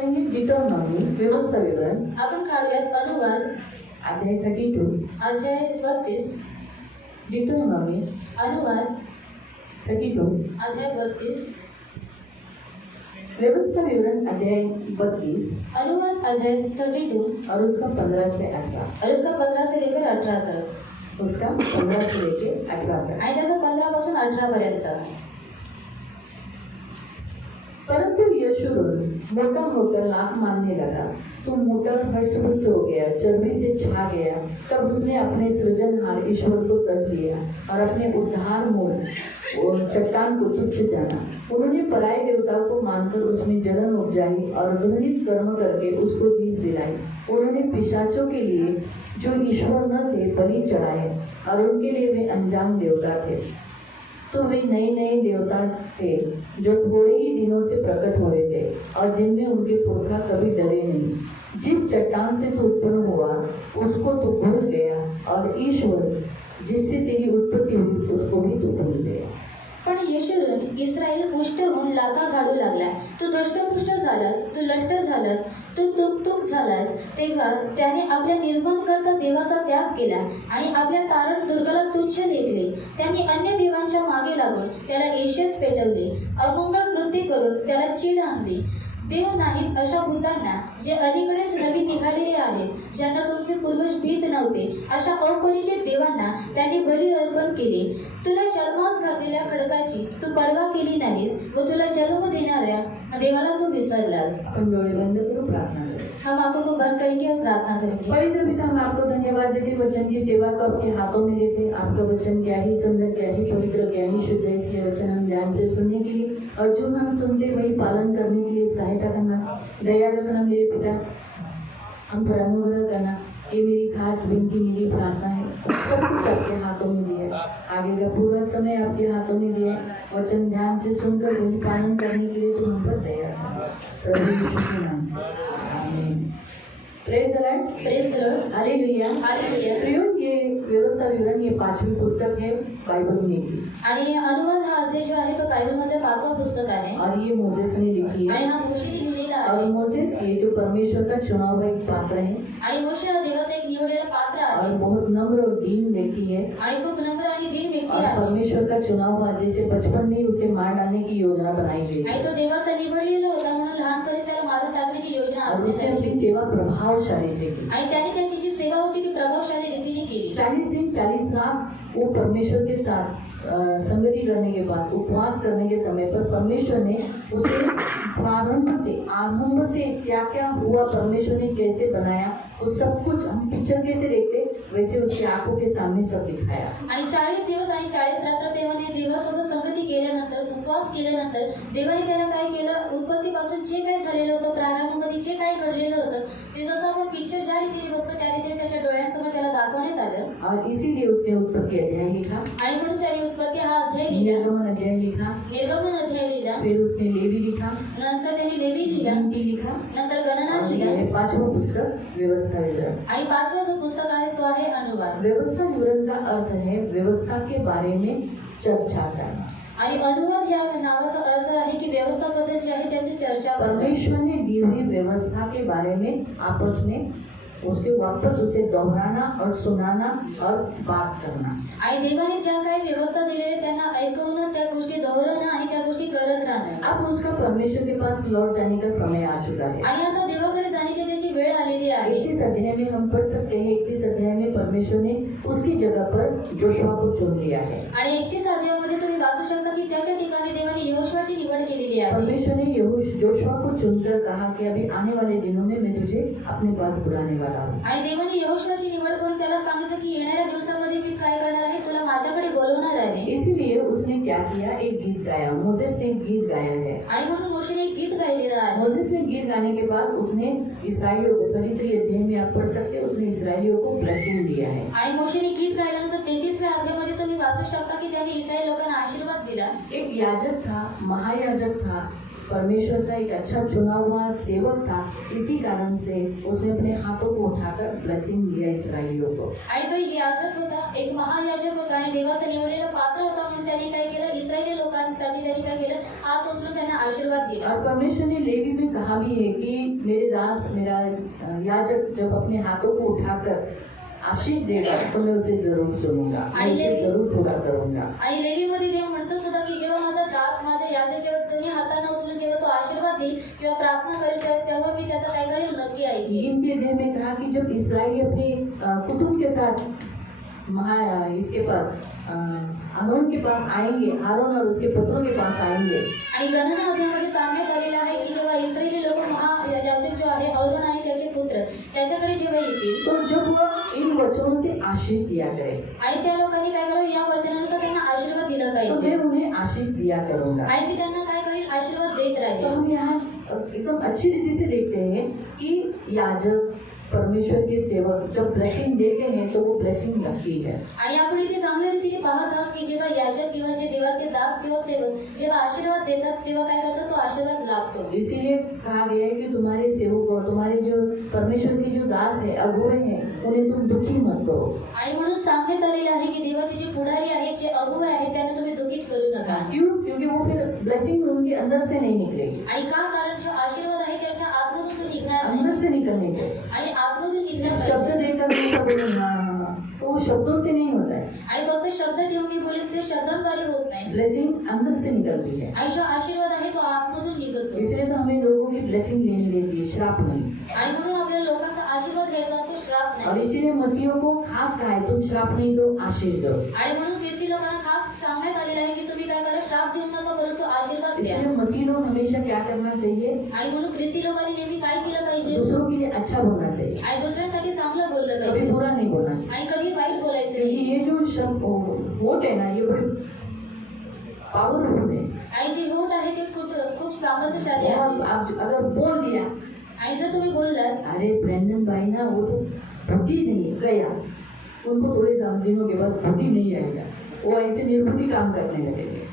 डिटोनॉमी व्यवस्था विवरण आपण काढूयात अनुवाद अध्याय 32 अध्याय 32 डिटोनॉमी अनुवाद 32 अध्याय 32 व्यवस्था विवरण अध्याय 32 अनुवाद अध्याय 32 और उसका 15 से 18 और उसका 15 से लेकर 18 तक उसका 15 से लेके 18 तक आणि त्याचा 15 पासून 18 पर्यंत। परंतु यशूरून मोटा होकर लात मारने लगा, तो मोटा हष्टपुष्ट हो गया, चर्बी से छा गया। तब उसने अपने सृजनहार ईश्वर को तज लिया और अपने उद्धार मूल और चट्टान को तुच्छ जाना। उन्होंने पराये देवताओं को मानकर उसमें जलन उपजाई और घृणित कर्म करके उसको बीज दिलाई। उन्होंने पिशाचों के लिए जो ईश्वर न थे बलि चढ़ाए और उनके लिए वे अनजान देवता थे। तो वे नए नए देवता थे जो थोड़े ही दिनों से प्रकट हुए थे और जिनमें उनके पुरखा कभी डरे नहीं। जिस चट्टान से तू उत्पन्न हुआ उसको तू भूल गया और ईश्वर जिससे तेरी उत्पत्ति हुई उसको भी तू भूल गया। पण यशूरून इस्रायल पुष्ट होऊन लाथा झाडू लागला। तू दष्टपुष्ट झालास, तू लट्ट झालास, तू तुक झालास। तेव्हा त्याने आपल्या निर्माणकर्ता देवाचा त्याग केला आणि आपल्या तारण दुर्गाला तुच्छ लेखले। त्यांनी अन्य देवांच्या मागे लागून त्याला एशेस पेटवले, अमंगळ कृत्य करून त्याला चीड आणली। देव नाहीत अशा भूतांना जे अलीकडेच नवीन निघालेले आहेत, ज्यांना तुमचे पूर्वज भीत नव्हते, अशा अपरिचित देवांना त्यांनी बली अर्पण केले। तुला जन्मास घातलेल्या खडकाची तू पर्वा केली नाहीस व तुला जन्म देणाऱ्या देवाला तू विसरलास। अपन डोळे बंद करो, प्रार्थना करें। हम आंखों को बंद करेंगे और प्रार्थना करेंगे। पवित्र पिता, हम आपको धन्यवाद देते वचन की सेवा को आपके हाथों में देते। आपका वचन क्या ही सुंदर, क्या ही पवित्र, क्या ही शुद्ध है। इसलिए वचन हम ध्यान से सुनने के लिए और जो हम सुनते वही पालन करने के लिए सहायता करना, दया रखना मेरे पिता, हम पर अनुग्रह करना। ये मेरी खास विनती, मेरी प्रार्थना है। सब कुछ आपके हाथों में दिया है, आगे का पूरा समय आपके हाथों में दिया है। वचन ध्यान से सुनकर वही पालन करने के लिए तुम हम पर दया करना, प्रभु यीशु के नाम से आमीन। Praise the Lord, praise the Lord, hallelujah, hallelujah. प्रियो, ये व्यवस्था विवरण ये 5वीं पुस्तक है बाइबल में की, आणि अनुवाद हा अध्याय जो आहे तो बायबल मध्ये 5वां पुस्तक आहे और ये मोसेस ने लिखी आणि है। हा मोशेने लिहिलेला और आहे। मोसेस ये जो परमेश्वर का चुना हुआ एक पात्र है आणि मोशे हा देवाचा एक निवडलेला पात्र और आहे बहुत नम्र और दीन व्यक्ति है। आणि खूप नम्र आणि दीन व्यक्ती और आहे परमेश्वर का चुना हुआ, जैसे बचपन में ही उसे मार डालने की योजना बनाई गई आणि तो देवाचा निवडलेला होता म्हणून लहानपणी त्याला मारून टाकण्याची योजना और आखली उसने झाली अपनी सेवा प्रभावशाली से की। आणि त्याने त्यांची जी सेवा होती ती प्रभावशाली रीतीने केली। 40 दिन 40 रात वो परमेश्वर के साथ संगति करने के बाद उपवास करने के समय पर परमेश्वर ने उसे आरंभ से क्या क्या हुआ, परमेश्वर ने कैसे बनाया, वो सब कुछ हम पिक्चर कैसे देखते वैसे उसकी आंखों के सामने सब दिखाया। आणि 40 दिवस आणि 40 रात्र देवाने देवासोबत संगती केल्यानंतर, उपवास केल्यानंतर देवाने त्याला काय केलं, उत्पत्तीपासून जे काय झालेलं होतं, प्रारंभामध्ये जे काय घडलेलं होतं ते जसं आपण पिक्चर ज्या रीतीने बघतो त्या रीतीने त्याच्या डोळ्यांसमोर त्याला दाखवण्यात आलं। और इसीलिए उसने उत्पत्ति अध्याय लिखा, आणि म्हणून त्याने उत्पत्ती हा अध्याय लिहिला, निर्गमन अध्याय लिखा, निर्गमन अध्याय लिहिला, फिर उसने लेवी लिखा, नंतर त्याने लेवी लिहिला, गिनती लिखा, नंतर गणना और लिहिला ये 5वां पुस्तक व्यवस्था विवरण। आणि 5वां जो पुस्तक आहे तो आहे अनुवाद। व्यवस्था विवरण का अर्थ है व्यवस्था के बारे में चर्चा करना। आणि अनुवाद या नावाचा अर्थ आहे की व्यवस्था पद्धत जी आहे त्याची चर्चा करणे। परमेश्वर ने दी हुई व्यवस्था के बारे में आपस में उसके वापस उसे दोहराना और सुनाना और बात करना। आणि देवाने ज्या काही व्यवस्था दिलेल्या त्यांना ऐकवणं, त्या गोष्टी दोहरावणं आणि त्या गोष्टी करत राहणं। अब उसका परमेश्वर के पास लौट जाने का समय आ चुका है। आणि आता देवाकडे जाण्याची त्याची वेळ आलेली आहे। 31 अध्याय में हम पढ़ सकते हैं, 31 अध्याय में परमेश्वर ने उसकी जगह पर जोशुआ को चुन लिया है। आणि 31 अध्यायामध्ये तुम्ही वाचू शकता की त्याच्या ठिकाणी देवाने यहोशुआची निवड केलेली आहे। परमेश्वर ने जोशुआ को चुनकर कहा कि अभी आने वाले दिनों में मैं तुझे अपने पास बुलाने वाला हूँ। आणि देवाने यहोशुआची निवड करून त्याला सांगितलं की येणाऱ्या दिवसामध्ये मी काय करणार आहे, तुला माझ्याकडे बोलवणार आहे। इसीलिए उसने क्या किया, एक गीत गाया। मोसेस ने एक गीत गाया है आणि म्हणून मोशेने एक गीत गायलेलं आहे। मोसेस ने गीत गाने के बाद उसने इसराइलियों को 33 अध्याय में आप पढ़ सकते हैं, उसने इसराइलियों को ब्लेसिंग दिया है। आणि मोशेने गीत गायल्यानंतर 33व्या अध्यायामध्ये तुम्ही वाचू शकता की त्याने इस्रायल लोकांना आशीर्वाद दिला। एक याजक था, महायाजक था, परमेश्वर का एक अच्छा चुना हुआ सेवक था, इसी कारण से उसने अपने हाथों को उठाकर ब्लेसिंग दिया इसराइलियों को। आणि तो एक याजक होता, एक महायाजक होता आणि देवाचा निवडलेला पात्र होता म्हणून त्याने काय केलं, इस्रायली लोकांसाठी त्यांनी काय केलं, हात उचलून त्यांना आशीर्वाद दिला। और परमेश्वर ने लेवी में कहा भी है कि मेरे दास मेरा याजक जब अपने हाथों को उठाकर आशीष देगा तो मैं उसे जरूर सुनूंगा, मैं उसे जरूर पूरा करूंगा। आणि लेवीमध्ये देव म्हणतो सुद्धा की जेव्हा माझा दास माझ्या याजक जेव्हा दोन्ही हातांना उचलून जेव्हा तो आशीर्वाद देईल किंवा प्रार्थना करेल तेव्हा मी त्याचा काय करेल, नक्की ऐकेल। गिनती देव में कहा कि जब इसराइली अपने कुटुंब के साथ इसके पास आरोन के पास आएंगे, आरोन और उसके पुत्रों के पास आएंगे, आणि गणना अध्यायामध्ये सांगण्यात आलेलं आहे की जेव्हा इस्रायली लोक महायाजक जो आहे आरोन आणि त्याचे पुत्र त्याच्याकडे जेव्हा येतील तो जब वह इन वचनों से आशीष दिया करे, आणि त्या लोकांनी काय करावं, या वचनानुसार त्यांना आशीर्वाद दिला तो पाहिजे मैं उन्हें आशीष दिया करूंगा। आणि मी त्यांना काय करेल, आशीर्वाद देत तो राहील। हम यहाँ एकदम अच्छी रीति से देखते हैं कि याजक परमेश्वर के सेवक जब ब्लेसिंग देते हैं तो वो ब्लेसिंग लगती है। आणि आपण इथे चांगल्या रीतीने पाहत आहोत की जेव्हा याजक किंवा जे देवाचे दास किंवा सेवक जेव्हा आशीर्वाद देतात तेव्हा काय करतो, तो आशीर्वाद लागतो। इसीलिए कहा गया है कि तुम्हारे सेवक और तुम्हारे जो परमेश्वर के जो दास है, अगुवे हैं, उन्हें तुम दुखी मत करो। आणि म्हणून सांगण्यात आलेले आहे की देवाचे जे पुढारी आहेत, जे अगुवे आहेत, त्यांना तुम्ही दुखीत करू नका। क्यों? क्योंकि वो फिर ब्लेसिंग उनके अंदर से नहीं निकलेगी, आणि का, कारण जो आशीर्वाद आहे त्याच्या आतमधून तो निघणार नाही अंदर से निकलने चाहिए। आणि आतमधून निघणार शब्द पाहिजे। देकर नहीं सब बोले हाँ, तो वो शब्दों से नहीं होता है। आणि फक्त शब्द ठेवून मी बोलेल ते शब्दांद्वारे होत नाही, ब्लेसिंग अंदर से निकलती है। आणि जो आशीर्वाद आहे तो आतमधून निघतो। इसलिए तो हमें लोगों की ब्लेसिंग लेनी रहती है, श्राप नहीं। आणि म्हणून आपल्या लोकांचा आशीर्वाद घ्यायचा असतो, श्राप और नाही। इसीलिए मसीहों को खास कहा है तुम श्राप नहीं दो, आशीष दो। आणि म्हणून ख्रिस्ती लोकांना खास सांगण्यात आलेलं आहे की तुम्ही काय करा, श्राप देऊ नका परंतु आशीर्वाद द्या। इसलिए मसीह लोग हमेशा क्या करना चाहिए, आणि म्हणून ख्रिस्ती लोकांनी नेहमी काय केलं पाहिजे, दूसरों के लिए अच्छा बोलना चाहिए, आणि दुसऱ्यासाठी चांगलं बोललं कभी पाहिजे बुरा नहीं बोलना चाहिए। आणि कधी वाईट बोलायचं क्योंकि नाही। ये जो शब्द वोट है ना, ये बड़ी पावरफुल है। आणि जी होट आहे ते खूप सामर्थ्यशाली आहे। और आप अगर बोल दिया आणि जर तुम्ही बोललात, अरे ब्रेंडन भाई ना वो तो बुद्धि नहीं गया, उनको थोड़े दिनों के बाद बुद्धि नहीं आएगा, वो ऐसे निर्बुद्धि काम करने लगेंगे।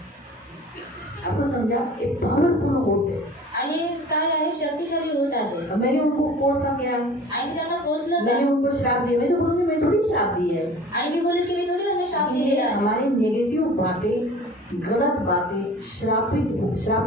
आपको समझा, एक पावरफुल होट है। आणि काय आहे, शक्तिशाली होट आहे। मैंने उनको कोर्सा क्या है, आणि त्यांना कोसलं मैंने का? उनको श्राप दिया, मैं तो बोलूँगी मैं थोड़ी श्राप दी है। आणि मी बोलेल की मी थोडी त्यांना श्राप ये दिलेला आहे। हमारी नेगेटिव बातें, गलत बातें श्राप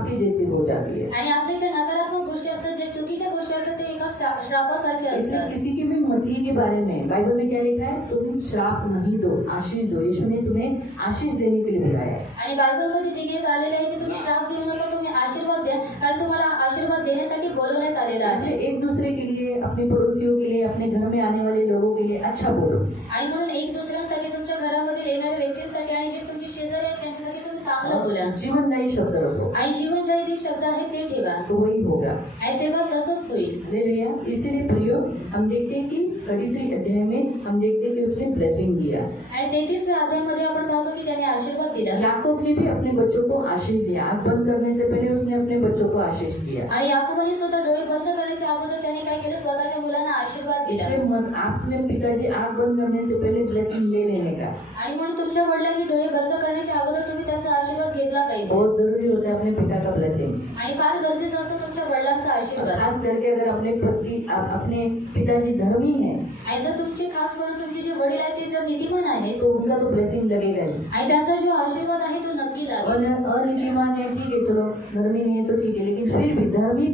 के जैसी हो जाती है। आणि आपल्या ज्या नकारात्मक गोष्टी असतात, ज्या चुकीच्या गोष्टी असतात, ते एका श्रापासारखे इसलिए असतात। किसी के भी मसीह के बारे में बाइबल में क्या लिखा है, तुम श्राप नहीं दो, आशीष दो। यीशु ने तुम्हें आशीष देने के लिए बुलाया है। आणि बायबलमध्ये दिलेलं आलेलं आहे की तुम्ही श्राप देऊ नका, तुम्ही आशीर्वाद द्या, कारण तुम्हाला आशीर्वाद देण्यासाठी बोलवण्यात आलेलं आहे। इसलिए एक दूसरे के लिए, अपने पड़ोसियों के लिए, अपने घर में आने वाले लोगों के लिए अच्छा बोलो। आणि म्हणून एक दुसऱ्यांसाठी, तुमच्या घरामध्ये येणाऱ्या व्यक्तींसाठी आणि जे तुमचे शेजारी आहेत त्यांच्यासाठी तुम्ही चांगलं बोला। जीवनदायी शब्द रखो, आणि जीवनदायी जे शब्द आहेत ते ठेवा, तो वही होगा। आणि तेव्हा तसंच होईल। हालेलुया। इसीलिए प्रियो, हम देखते हैं कि 33 अध्याय में हम देखते हैं कि उसने ब्लेसिंग दिया। आणि 33व्या अध्यायामध्ये आपण पाहतो की त्याने आशीर्वाद दिला। याकूब ने भी अपने बच्चों को आशीष दिया। आंख बंद करने से पहले उसने अपने बच्चों को आशीष दिया। आणि याकोबाने स्वतः डोळे बंद करण्याच्या अगोदर त्याने काय केलं, स्वतःच्या मुलांना आशीर्वाद दिला। इसलिए आपने पिताजी आंख बंद करने से पहले ब्लेसिंग ले लेने का। आणि म्हणून तुमच्या वडिलांनी डोळे बंद करण्याच्या अगोदर तुम्ही त्यांचा आशीर्वाद घेतला पाहिजे। बहुत जरूरी होता है अपने पिता का ब्लेसिंग। आणि फार गरजेचं असतं तुमच्या वडिलांचा आशीर्वाद। खास करके अगर अपने पिताजी धर्मी है आणि जर तुमचे खास करून तुमचे जे वडील आहेत ते जर नीतिमान आहेत, तो उनका तो ब्लेसिंग लगेगा ही। आणि त्यांचा जो आशीर्वाद आहे तो नक्की लागेल। अनितिमान है, ठीक है, चलो धर्मी नहीं है तो ठीक है, लेकिन फिर भी धर्मी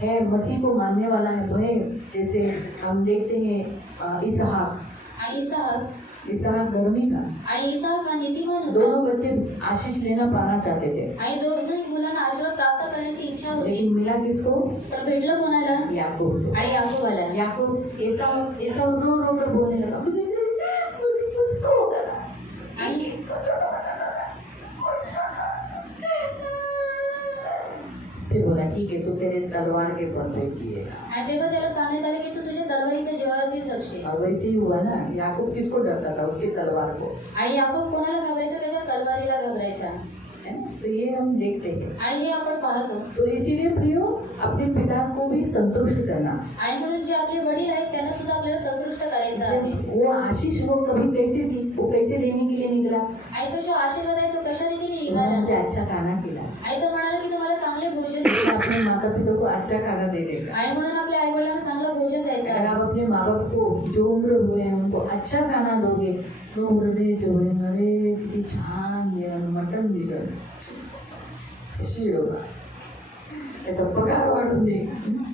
है, मसीह को मानने वाला है, वह जैसे हम देखते हैं इसहाक आणि इसहाक धर्मी था। आणि इसहाक हा नीतिमान होता। दोनों बच्चे आशीष लेना पाना चाहते थे, आणि दोन्ही मुलांना आशीर्वाद प्राप्त करण्याची इच्छा होती, लेकिन मिला किसको? पण भेटलं कोणाला? याकूब को। आणि याकोबाला। याकूब ऐसा रो रो कर बोलने लगा, मुझे कुछ तो हो गया। फिर बोला ठीक है, तू तेरे तलवार के बल पे जिएगा। आणि तेव्हा त्याला सांगण्यात आले की तू तुझ्या तलवारीच्या जीवावरती जगशील। और वैसे ही हुआ ना, याकूब किसको डरता था? उसकी तलवार को। आणि याकोब कोणाला घाबरायचा? त्याच्या तलवारीला घाबरायचा। है ना? तो ये हम देखते हैं। आणि हे आपण पाहतो। तो इसीलिए प्रियो, अपने पिता को भी संतुष्ट करना। आणि म्हणून जे आपले वडील आहेत त्यांना सुद्धा आपल्याला संतुष्ट करायचं आहे। वो आशीष वो कभी कैसे थी, वो कैसे लेने के लिए निकला? आणि तो जो आशीर्वाद आहे तो कशा रीतीने निघाला? उन्होंने अच्छा खाना खिला, आणि तो म्हणाला की तुम्हाला चांगले भोजन अच्छा खाना दे देगा। आणि म्हणून आपल्या आई वडिलांना चांगलं भोजन द्यायचं अगर आहे। आप अपने माँ बाप को जो उम्र हुए हैं उनको अच्छा खाना दोगे तो हृदय जोडेल, अरे किती छान मटण दिलं, खुशी होगा, त्याचा पगार वाढून देगा।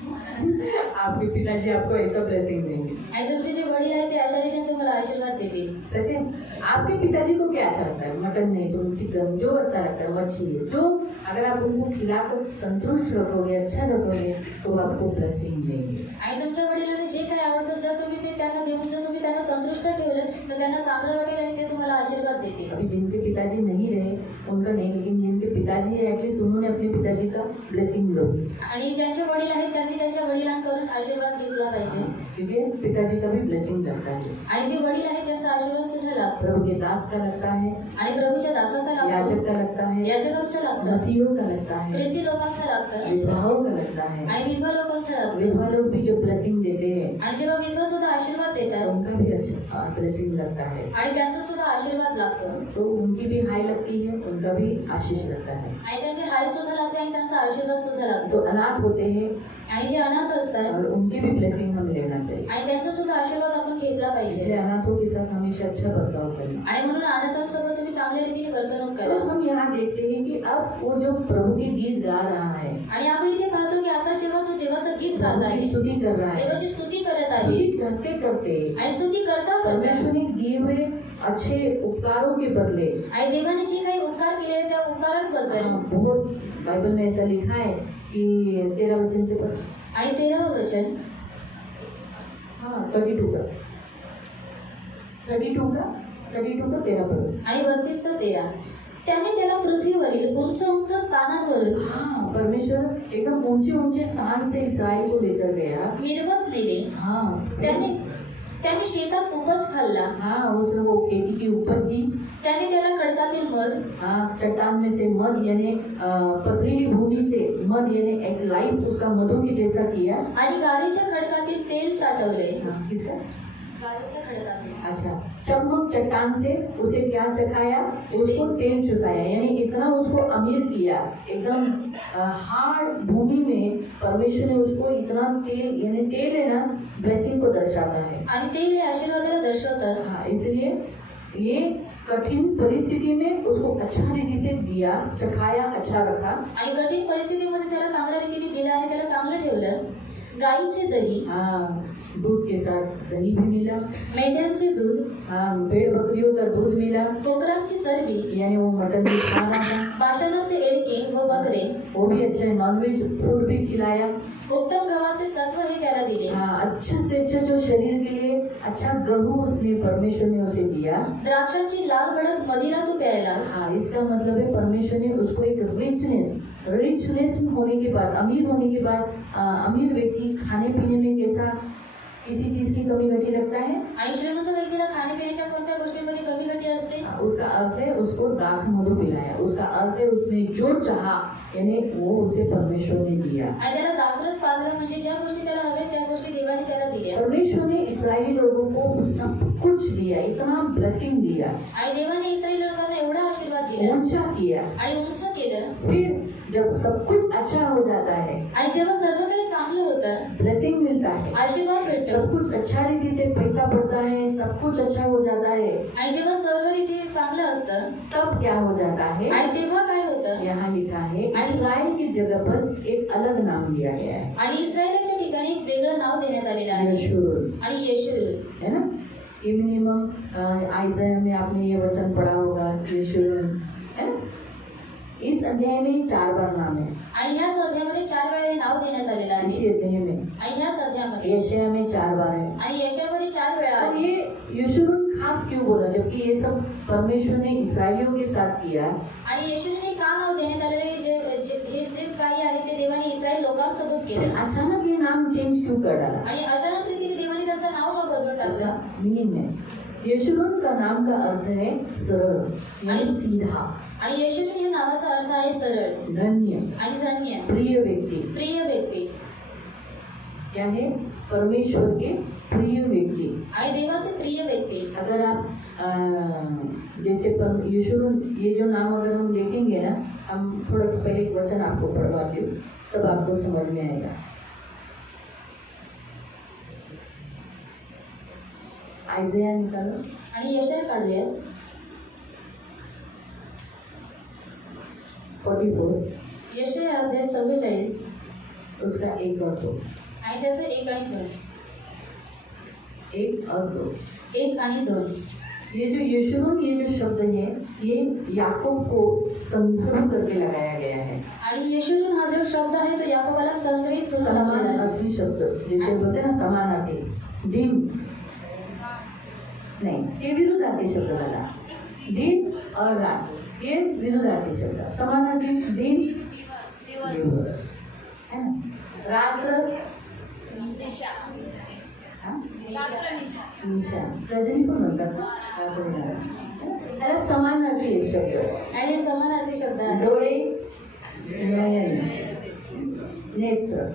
आपके पिताजी आपको ऐसा ब्लेसिंग देंगे। आणि तुमचे जे वडील आहेत ते अशा रीतीने तुम्हाला आशीर्वाद देतील। सचिन, आपके पिताजी को क्या अच्छा लगता है? मटन नहीं तो चिकन, जो अच्छा लगता है मछली, जो अगर आप उनको खिलाकर संतुष्ट रखोगे, अच्छा रखोगे तो वो आपको ब्लेसिंग देंगे। आणि तुमच्या वडिलांना जे काही आवडतं जर तुम्ही ते त्यांना देऊन जर तुम्ही त्यांना संतुष्ट ठेवलं तर त्यांना चांगलं वाटेल आणि ते तुम्हाला आशीर्वाद देतील। अभी जिनके पिताजी नहीं रहे उनका नहीं, लेकिन जिनके पिताजी है एटलीस्ट उन्होंने अपने पिताजी का ब्लेसिंग लो। आणि ज्यांचे वडील आहेत त्यांनी त्यांच्या वडिलांकडून आशीर्वाद घेतला पाहिजे, क्योंकि पिताजी का भी ब्लेसिंग लगता है। आणि जे वडील आहेत त्यांचा आशीर्वाद सुद्धा लागतो। प्रभु के दास का लगता है, आणि प्रभूच्या दासाचा लागतो, याजक का लगता है, याजकांचा लागतं, मसीहों का लगता है, ख्रिस्ती लोकांचा लागतं, विधवाओं का लगता है। आणि विधवा लोकांचा लागतं। विधवा लोग भी जो ब्लेसिंग देते हैं आणि जेव्हा विधवा सुद्धा आशीर्वाद देतात उनका भी अच्छा ब्लेसिंग लगता है, आणि त्यांचा सुद्धा आशीर्वाद लागतो, तो उनकी भी हाई लगती है, उनका भी आशीष लगता है। आणि त्यांचे हाय सुद्धा लागते आणि त्यांचा आशीर्वाद सुद्धा लागतो। जो अनाथ होते हैं आणि जे अनाथ असतात और उनकी भी ब्लेसिंग हम लेना चाहिए, आणि त्यांचा सुद्धा आशीर्वाद आपण घेतला पाहिजे। इसलिए अनाथों के साथ हमेशा अच्छा बर्ताव करना। आणि म्हणून अनाथांसोबत तुम्ही चांगल्या रीतीने वर्तणूक तो करा। हम यहाँ देखते हैं कि अब वो जो प्रभु के गीत गा रहा है, आणि आपण इथे पाहतो की आता जेव्हा तो देवाचं गीत गात प्रभु की आहे, स्तुति कर रहा है, देवाची स्तुती करत आहे स्तुति करते करते आणि स्तुती करता करता परमेश्वर ने दिए हुए अच्छे उपकारों के बदले आणि देवाने जे काही उपकार केले त्या उपकारांबद्दल बहुत बाइबल में ऐसा लिखा है कि 13 वचन से पढ़, आणि 13 वचन, हाँ 32 का 13 पढ़ो। आणि 32:13 त्याने त्याला पृथ्वीवरील उंच उंच स्थानांवरून हाँ, परमेश्वर एकदम ऊंचे ऊंचे स्थान से इसराइल को लेकर गया। मिरवत नेले। हाँ, त्याने शेतात उपज खाल्ला, हाँ, उसने वो खेती की उपज दी। त्याने त्याला खडकातील मध, हाँ, चट्टान में से मध यानी पथरीली भूमि से मध यानी एक लाइफ उसका मधु के जैसा किया। आणि गारेच्या खडकातील तेल चाटवले। हाँ, किसका? गारेच्या खडकातील, अच्छा, चमक चट्टान से उसे क्या चखाया? उसको तेल चुसाया, यानी इतना उसको अमीर किया। एकदम हार्ड भूमि में परमेश्वर ने उसको इतना तेल, यानी तेल है ना, ब्लेसिंग को दर्शाता है। आणि तेल हे आशीर्वादाला दर्शवतात। हाँ, इसलिए ये कठिन परिस्थिति में उसको अच्छा रीति से दिया, चखाया, अच्छा रखा। आणि कठीण परिस्थितीमध्ये त्याला चांगल्या रीतीने दिलं आणि त्याला चांगलं ठेवलं। गाईचे दही, हाँ, दूध के साथ दही भी मिला। मेंढ्यांचे दूध, हाँ, भेड़ बकरियों का दूध मिला, कोकरांची चरबी, यानी वो मटन भी खाना था, बाशानाचे एडके व बकरे, वो भी अच्छा है, नॉनवेज फ्रूट भी खिलाया। उत्तम गव्हाचे सत्व हे त्याला दिले। हाँ, अच्छा से अच्छा जो शरीर के लिए अच्छा गहू उसने परमेश्वर ने उसे दिया। द्राक्षांची लाल भडक मदिरा तू प्यायलास। हाँ, इसका मतलब है परमेश्वर ने उसको एक रिचनेस होने के बाद, अमीर होने के बाद, अमीर व्यक्ति खाने पीने में कैसा किसी चीज की कमी घटी लगता है, आणि श्रीमंत व्यक्तीला खाण्यापिण्याच्या कोणत्या गोष्टींमध्ये कमी घटी असते, उसका अर्थ है उसको दाख मधु पिलाया। उसका अर्थ है उसने जो चाहा यानी वो उसे परमेश्वर ने दिया। आणि त्याला दाखरस पाजला, म्हणजे ज्या गोष्टी त्याला हवे त्या गोष्टी देवाने त्याला दिल्या। परमेश्वर ने इस्राएली लोगों को सब कुछ दिया, इतना ब्लेसिंग दिया, आणि देवाने इस्राएली लोकांना एवढा आशीर्वाद दिला ऊंचा किया। आणि उंच केलं। फिर जब सब कुछ अच्छा हो जाता है, आणि जेव्हा सर्व काही चांगलं होतं, ब्लेसिंग मिलता है, आशीर्वाद भेटतो, सब कुछ अच्छा रीति से पैसा बढ़ता है, सब कुछ अच्छा हो जाता है, आणि जेव्हा सर्व रीती चांगलं असतं तब क्या हो जाता है? आणि तेव्हा काय होतं, यहाँ लिखा है इस्राएल की जगह पर एक अलग नाम दिया गया है, आणि इस्रायलाच्या ठिकाणी एक वेगळं नाव देण्यात आलेलं आहे यशूर, आणि येशूर, है ना। ये मिनिमम आइज़ाया में आपने ये वचन पढ़ा होगा, यशूर, है ना। इस अध्याय में 4 बार नाम है, आणि ह्याच अध्यायामध्ये 4 वेळा हे नाव देण्यात आलेलं आहे, इसी अध्याय में। आणि ह्याच अध्यायामध्ये यशाया में 4 बार है। आणि यशामध्ये 4 वेळा और आहे। ये यशूरून खास क्यों बोला, जबकि ये सब परमेश्वर ने इसराइलियों के साथ किया। आणि येशूने का नाव देण्यात आलेलं आहे, हे जे काही आहे ते देवाने इस्रायल लोकांसोबत केलं, अचानक ये नाम चेंज क्यों कर डाला? आणि अचानक रीतीने देवाने त्यांचं नाव का बदलून टाकलं। उसका मीनिंग है, यशूरून का नाम का अर्थ है सरल यानी सीधा, आणि येशूने या नावाचा अर्थ आहे सरळ, धन्य आणि धन्य, प्रिय व्यक्ती। प्रिय व्यक्ती। क्या है? परमेश्वर के प्रिय व्यक्ति। आणि देवाचे प्रिय व्यक्ती। अगर आप जैसे यशूरन ये जो नाम अगर हम देखेंगे ना, हम थोड़ा सा पहले एक वचन आपको पढ़वाती हूँ, तब आपको समझ में आएगा। आइज़ाया निकालो आणि यशाया काढूया 44 यशाया अध्याय 44 उसका 1 और 2। आणि त्याचं 1 आणि 2 1 और 2। 1 आणि 2 ये जो यशूरन ये जो शब्द है ये याकूब को संदर्भ करके लगाया गया है। आणि यशूरून हा जो शब्द आहे तो याकोबाला संग्रहित करून समान लावलेला आहे। अर्थी शब्द जैसे बोलते हैं ना, समान अर्थी दिन नहीं, ये विरुद्धार्थी शब्द लगा। दिन और रात ये विरुद्धार्थी शब्द। समानार्थी दिन दिवस है ना, रात्र हाँ? निशा रजनी पण म्हणतात ना, त्याला समानार्थी एक शब्द। आणि हे समानार्थी शब्द आहे। डोळे नयन नेत्र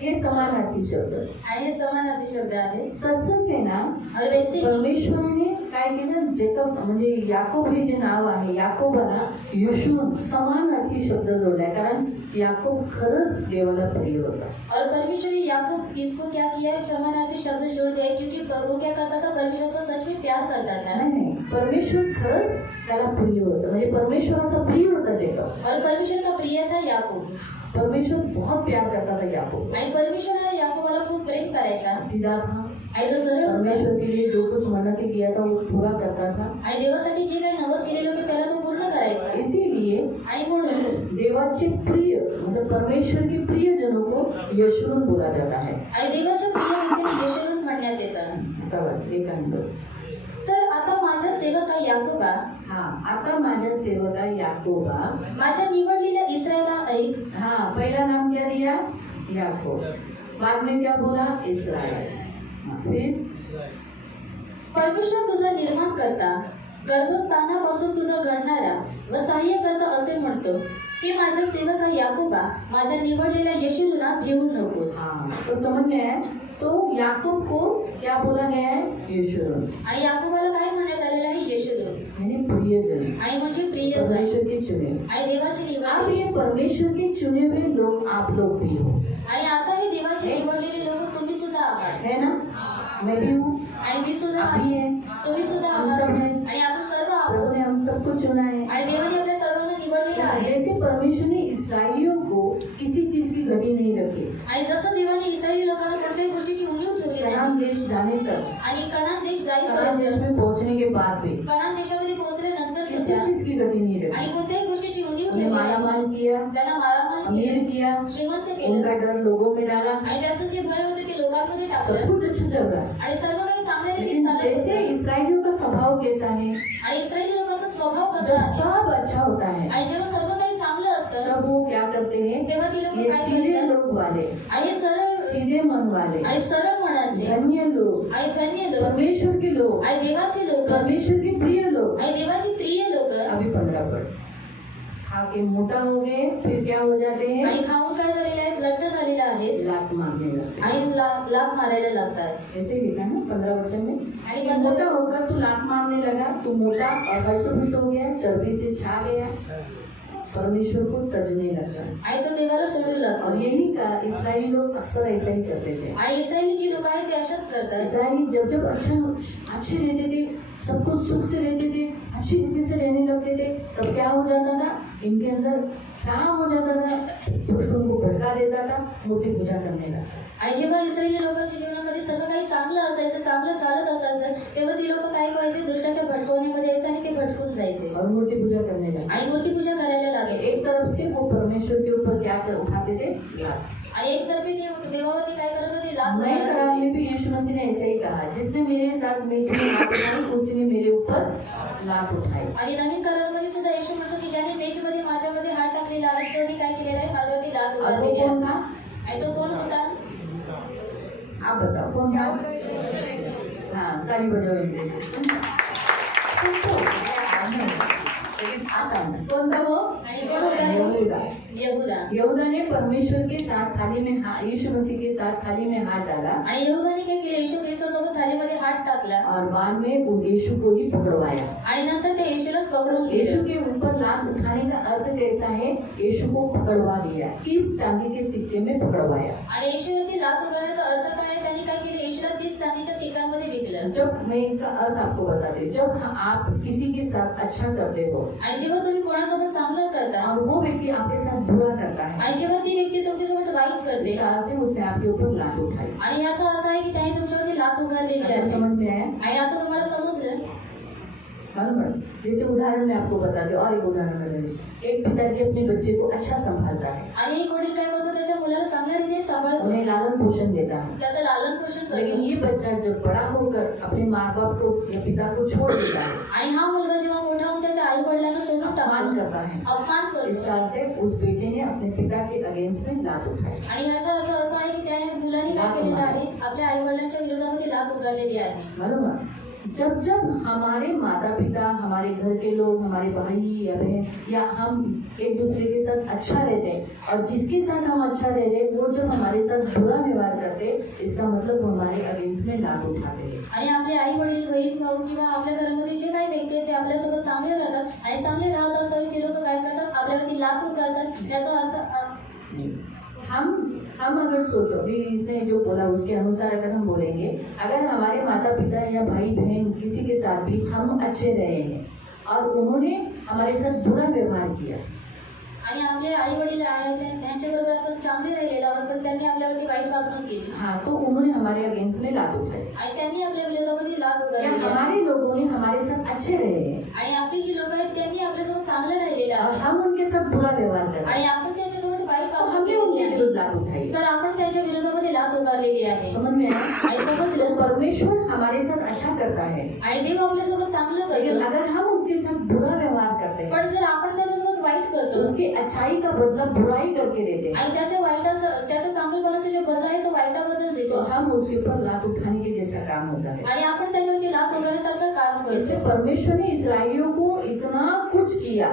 हे समानार्थी शब्द आणि हे समानार्थी शब्द आहे। तसंच आहे ना, और वैसे ही परमेश्वराने काय केलं, जेकब म्हणजे याकोब हे जे नाव आहे याकोबाला यशून समानार्थी शब्द जोडलाय, कारण याकोब खरंच देवाला प्रिय होता। और परमेश्वर ने याकूब इसको क्या किया है, समानार्थी शब्द जोड़ दिया है, क्योंकि वो क्या करता था, परमेश्वर को सच में प्यार करता था। नाही, परमेश्वर खरंच त्याला प्रिय होतं, म्हणजे परमेश्वराचा प्रिय होता जेकब। और परमेश्वर का प्रिय था याकूब। परमेश्वर बहुत प्यार करता था याकोब। आणि परमेश्वर हा याकोबाला खूप प्रेम करायचा। सीधा था, आणि तो सरळ होता। परमेश्वर के लिए जो कुछ मन्नतें किया था वो पूरा करता था। आणि देवासाठी जे काही नवस केलेलं होतं त्याला तो पूर्ण करायचा। इसीलिए आणि म्हणून देवाचे प्रिय मतलब परमेश्वर के प्रिय जनों को यशूरन बोला जाता है। आणि देवाच्या प्रिय व्यक्तीने यशूरून म्हणण्यात येतं। आता वाच, एक आणि दोन। तर आता माझ्या सेवका याकोबा, आता माझ्या सेवका याकोबा, माझ्या निवडलेल्या इस्रायला ऐक। पहला नाम क्या दिया? याकोब। बाद में क्या बोला? इस्राएल। फिर परमेश्वर तुझा निर्माण करता, गर्भस्थानापासून तुझा घडणारा व सहाय्य करता असे म्हणतो की माझ्या सेवका याकोबा, माझ्या निवडलेल्या यशूरूला भिवू नकोस। तो समझ में आया? तो याकूब को क्या बोला गया है? यशूरन। आणि याकोबाला काय म्हणण्यात आलेलं आहे? यशूरू, यानी प्रियजन, आणि म्हणजे प्रियजन, परमेश्वर के चुने। आणि देवाची आप निवड। ये परमेश्वर के चुने हुए लोग, आप लोग भी हो, आणि आता हे देवाचे निवडलेले लोक तुम्ही सुद्धा आहात, है ना? मैं भी हूँ, आणि मी सुद्धा आप भी आहे, है, तुम्ही सुद्धा हम आहात, सब हैं। आणि आपण सर्व प्रभु आहोत। ने हम सबको चुना है। आणि देवाने आपल्या सर्वांना निवडलेलं आहे। जैसे परमेश्वर ने इसराइलियों को किसी चीज की घटी नहीं रखी, आणि जसं देवाने इस्रायली लोकांना कोणत्याही गोष्टीची उणीव ठेवली कनान नाही, देश जाने तक, आणि कनान देश कनान जाईपर्यंत, देश में पहुंचने के बाद भी कनान देशामध्ये पोहोचल्यानंतर किसी सुद्धा चीज की घटी नहीं रखी। आणि कोणत्याही गोष्टीची उणीव उन्हें ठेवली माला नाही। माल किया, त्यांना मारामार अमीर केलं, किया, श्रीमंत केलं, उनका डर लोगों में डाला, आणि त्यांचं जे भय होते ते लोकांमध्ये सब टाकलं, कुछ अच्छा चल रहा है। आणि सर्व काही चांगल्या रीतीने लेकिन चालत जैसे होते। इसराइलियों का स्वभाव कैसा है, आणि इस्रायली लोकांचा स्वभाव कसा जब आहे, सब अच्छा होता है आणि जेव्हा सर्व काही चांगलं असतं तब वो क्या करते हैं? तेव्हा ती लोक ये काय सीधे करतात, लोग वाले, आणि सरळ सीधे मन वाले, आणि सरळ मनाचे, धन्य लोग, आणि धन्य लोक, परमेश्वर के लोग, आणि देवाचे लोक, परमेश्वर के प्रिय लोग। आणि देवाची प्रिय लोक, अभी 15 पढ़। खा के मोटा हो गए, फिर क्या हो जाते हैं? आणि खाऊन काय झालेले आहेत, लठ्ठ झालेले आहेत, लात मारने लगते हैं। आणि लात मारायला लागतात। ऐसे ही लिखा है ना 15 वचन में। आणि कि मोटा होकर तू लात मारने लगा, तू मोटा और हष्ट-पुष्ट हो गया, चर्बी से छा गया, परमेश्वर को तजने लगा। आणि तो देवाला सोडू और लागतो। यही का इस्राएली लोग अक्सर ऐसा ही करते थे। आणि इस्रायली जी लोक आहेत ते अशाच करतात। इस्राएली जब जब अच्छे रहते थे, सब कुछ सुख से रहते थे, अच्छी रीति से रहने लगते थे, तब क्या हो जाता था? इनके अंदर काम हो जाता था, दुष्ट उनको भड़का देता था, मूर्ति पूजा करने लगता। आणि जेव्हा इस्रायली लोकांच्या जीवनामध्ये सर्व काही चांगलं असायचं, चांगलं चालत असायचं, तेव्हा ती लोक काय करायचे, दुष्टाच्या भटकवणीमध्ये यायचे आणि ते भटकून जायचे और मूर्ति पूजा करने लगे। आणि मूर्ती पूजा करायला लागले। एक तरफ से वो परमेश्वर के ऊपर क्या उठाते थे? लात। आणि एक तर्फे ते देवावरती काय करत होते, लात नए मारत करार होते। में भी यीशु मसीह ने ऐसा ही कहा, जिसने मेरे साथ मेज में लात उठाई, उसी ने मेरे ऊपर लात उठाई। आणि नवीन करारामध्ये सुद्धा येशू म्हणतो की ज्याने मेजमध्ये माझ्यामध्ये हात टाकलेला आहे त्याने काय केलेलं आहे, माझ्यावरती लात और वो उठवलेली आहे। कौन था? आणि तो कोण होता? आप बताओ कौन था? हाँ, ताली बजाओ इनके लिए। लेकिन आसान था। कौन था वो? आणि कोण होता यहूदा। यहूदा। यहूदा ने परमेश्वर के साथ थाली में यीशु मसीह के साथ थाली में हाथ डाला आणि यहूदाने काय केले, येशू ख्रिस्तासोबत थालीमध्ये हात टाकला और बाद में वो यीशु को ही पकड़वाया। आणि नंतर ते येशूलाच पकडून यीशु गेले। के ऊपर लात उठाने का अर्थ कैसा है? यीशु को पकड़वा दिया, इस चांदी के सिक्के में पकड़वाया। आणि येशूवरती लात उघडण्याचा अर्थ काय आहे? त्यांनी काय केले, येशूला 30 चांदीच्या सिक्क्यांमध्ये विकलं। जब मैं इसका अर्थ आपको बताती हूँ, जब आप किसी के साथ अच्छा करते हो आणि जेव्हा तुम्ही कोणासोबत चांगलं करता और वो व्यक्ति आपके साथ बुरा करता है, आणि जेव्हा ती व्यक्ती तुमच्यासोबत वाईट करते इसका अर्थ है उसने आपके ऊपर लात उठाई। आणि याचा अर्थ आहे की त्याने तुमच्यावरती लात उघडलेली आपको आहे। समझ में आया? आणि आता तुम्हाला समजलं? मालूम है? जैसे उदाहरण में आपको बताते हो, और एक उदाहरण में एक पिताजी अपने बच्चे को अच्छा संभालता है, आणि एक वडील काय करतो, त्याच्या मुलाला चांगल्या रीतीने सांभाळतो, उन्हें लालन पोषण देता है। त्याचं लालन पोषण लेकिन करतो। ये बच्चा जब बड़ा होकर अपने माँ बाप को या पिता को छोड़ देता है, आणि हा मुलगा जेव्हा मोठा होऊन त्याच्या आई वडिलांना सोडून अपमान टाकतो, करता है, अपमान करतो। इसका अर्थ है उस बेटे ने अपने पिता के अगेंस्ट में लात उठाई। आणि ह्याचा अर्थ असा आहे की त्या मुलाने काय केलेलं आहे, आपल्या आई वडिलांच्या विरोधामध्ये लात उघडलेली आहे। मालूम है? जब जब हमारे माता पिता, हमारे घर के लोग, हमारे भाई या बहन या हम एक दूसरे के साथ अच्छा रहते हैं और जिसके साथ हम अच्छा रह रहे वो जब हमारे साथ बुरा व्यवहार करते, इसका मतलब वो हमारे अगेंस्ट में लात उठाते हैं। आणि आपले आई वडील, बहीण भाऊ किंवा आपल्या घरामध्ये जे काही व्यक्ती आहेत ते आपल्यासोबत चांगले राहतात आणि चांगले राहत असताना ते लोक काय करतात, आपल्यावरती लात उघडतात। याचा अर्थ हम अगर सोचो, अभी इसने जो बोला उसके अनुसार अगर हम बोलेंगे, अगर हमारे माता पिता या भाई बहन किसी के साथ भी हम अच्छे रहे हैं और उन्होंने हमारे साथ बुरा व्यवहार किया, आणि आपले आई वडील यांच्याबरोबर आपण चांगले राहिलेलो आहोत पण त्यांनी आपल्यावरती वाईट वागणूक केली हाँ, तो उन्होंने हमारे अगेंस्ट में लात उठाई, आणि त्यांनी आपल्या विरोधामध्ये लात या उघडली आहे। हमारे लोगों ने हमारे साथ अच्छे रहे हैं आणि आपली जी लोक आहेत त्यांनी आपल्यासोबत चांगलं राहिलेलं और आहे हम उनके साथ बुरा व्यवहार कर रहे आणि हैं, आपण त्याच्यासोबत वाईट तो वागणूक हमने केलेली उनके आहे, विरुद्ध लात उठाई। तर आपण त्याच्या विरोधामध्ये लात उघडलेली आहे। समझ में आया? आणि समजलं? परमेश्वर हमारे साथ अच्छा करता है, आणि देव आपल्यासोबत चांगलं लेकिन करतो, अगर हम उसके साथ बुरा व्यवहार करते हैं, पण जर आपण त्याच्यासोबत वाईट करतो उसकी अच्छाई का बदला बुराई करके देते हैं, आणि त्याच्या चांगलपणाचा जो बदला आहे तो वाईटाबद्दल तो देतो हम उसके ऊपर लात उठाने के जैसा काम होता है। आणि आपण त्याच्यावरती लात उघडण्यासारखं काम इसलिए करतो। परमेश्वर ने इस्राएलियों को इतना कुछ किया,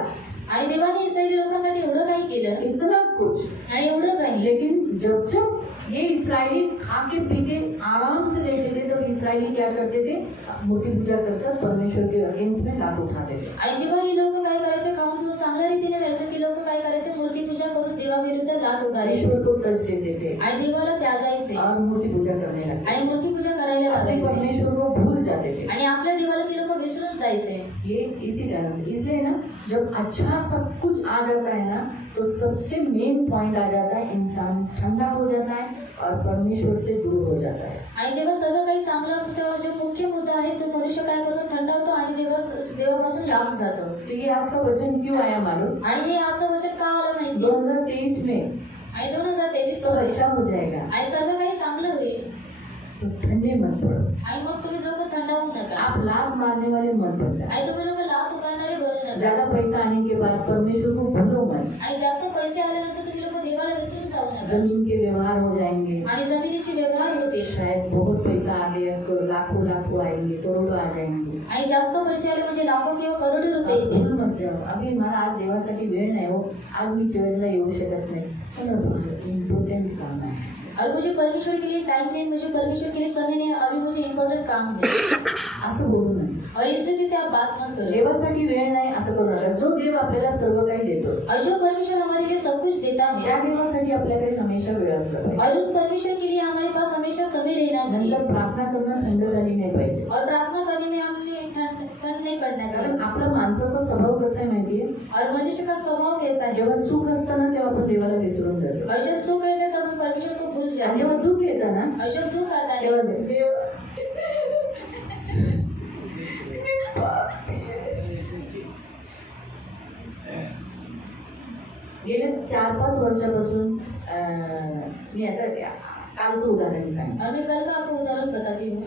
आणि देवाने इस्रायली लोकांसाठी एवढं काही केलं इतना कुछ, आणि एवढं काही, लेकिन जब जब ये इस्राएली खा के पी के आराम से रहते थे, तब इस्राएली क्या करते थे? मूर्ति पूजा कर परमेश्वर के अगेंस्ट में लात उठाते थे। आणि जेव्हा ही लोक काय करायचे, खाऊन पिऊन चांगल्या रीतीने राहायचे, ती लोक काय करायचे, मूर्ती पूजा करून देवाविरुद्ध लात उघडायचे ईश्वर को तज देते थे आणि देवाला त्यागायचे और मूर्ति पूजा करने लगे, आणि मूर्ती पूजा करायला अपने लागायचे परमेश्वर को भूल जाते थे। आणि आपल्या देवाला ती लोक विसरून जायचे। ये इसी कारण से, इसलिए ना जब अच्छा सब कुछ आ जाता है ना, तो सबसे मेन पॉइंट आ जाता है, इंसान ठंडा हो जाता है और परमेश्वर से दूर हो जाता है। आणि जेव्हा सर्व काही चांगलं असतं तेव्हा जो मुख्य मुद्दा आहे तो मनुष्य काय करतो, थंड होतो आणि देवापासून लांब जातो। तो ये आज का वचन क्यों आया मालूम? आणि हे आजचं वचन का आलं माहिती? 2023 में आणि 2023 सब अच्छा हो जाएगा, आणि सर्व काही चांगलं होईल तो ठंडे मत पड़ो, आणि मग तुम्ही दोघं थंड होऊ नका आप लात मारने वाले मत बन जाए। आणि तुम्ही लोक लात उघडणारे बनू नका ज्यादा पैसा आने के बाद परमेश्वर को भूलो मत, आणि जास्त पैसे आल्यानंतर तुम्ही लोक देवाला विसरून जाऊ नका जमीन के व्यवहार हो जाएंगे, आणि जमिनीचे व्यवहार होते शायद बहुत पैसा आ गया तो लाखों लाखों आएंगे, करोड़ों आ जाएंगे। आणि जास्त पैसे आले म्हणजे लाखो किंवा करोडो रुपये आप येतील। भूल मत जाओ, अभी मला आज देवासाठी वेळ नाही हो, आज मी चर्चला येऊ शकत नाही, इम्पॉर्टंट काम आहे। और मुझे परमेश्वर के लिए टाइम नहीं, मुझे परमेश्वर के लिए समय नहीं, अभी मुझे इम्पोर्टेंट काम है। असं बोलू नये, और इस रीति से आप बात मत करो। देवासाठी वेळ नाही असं करू नका। जो देव आपल्याला सर्व काही देतो, और जो परमेश्वर हमारे लिए सब कुछ देता है, त्या देवासाठी आपल्याकडे हमेशा वेळ असला पाहिजे। और उस परमेश्वर के लिए हमारे पास हमेशा समय रहना चाहिए। नंतर प्रार्थना करणं थंड झाली नाही पाहिजे, और प्रार्थना करने में हमें ठंड नहीं पड़ना चाहिए। कारण आपला माणसाचा स्वभाव कसा आहे माहितीये? और मनुष्य का स्वभाव कैसा है? जेव्हा सुख असतं ना तेव्हा आपण देवाला विसरून जातो, और जब सुख रहता है तब हम परमेश्वर को भूल आणि जाते जेव्हा हैं। दुःख येतं ना और जब दुख आता है तेव्हा देव गेल्या 4-5 वर्षापासून मी आता कालचं उदाहरण सांग, और मैं कल का आपको उदाहरण बताती हूँ।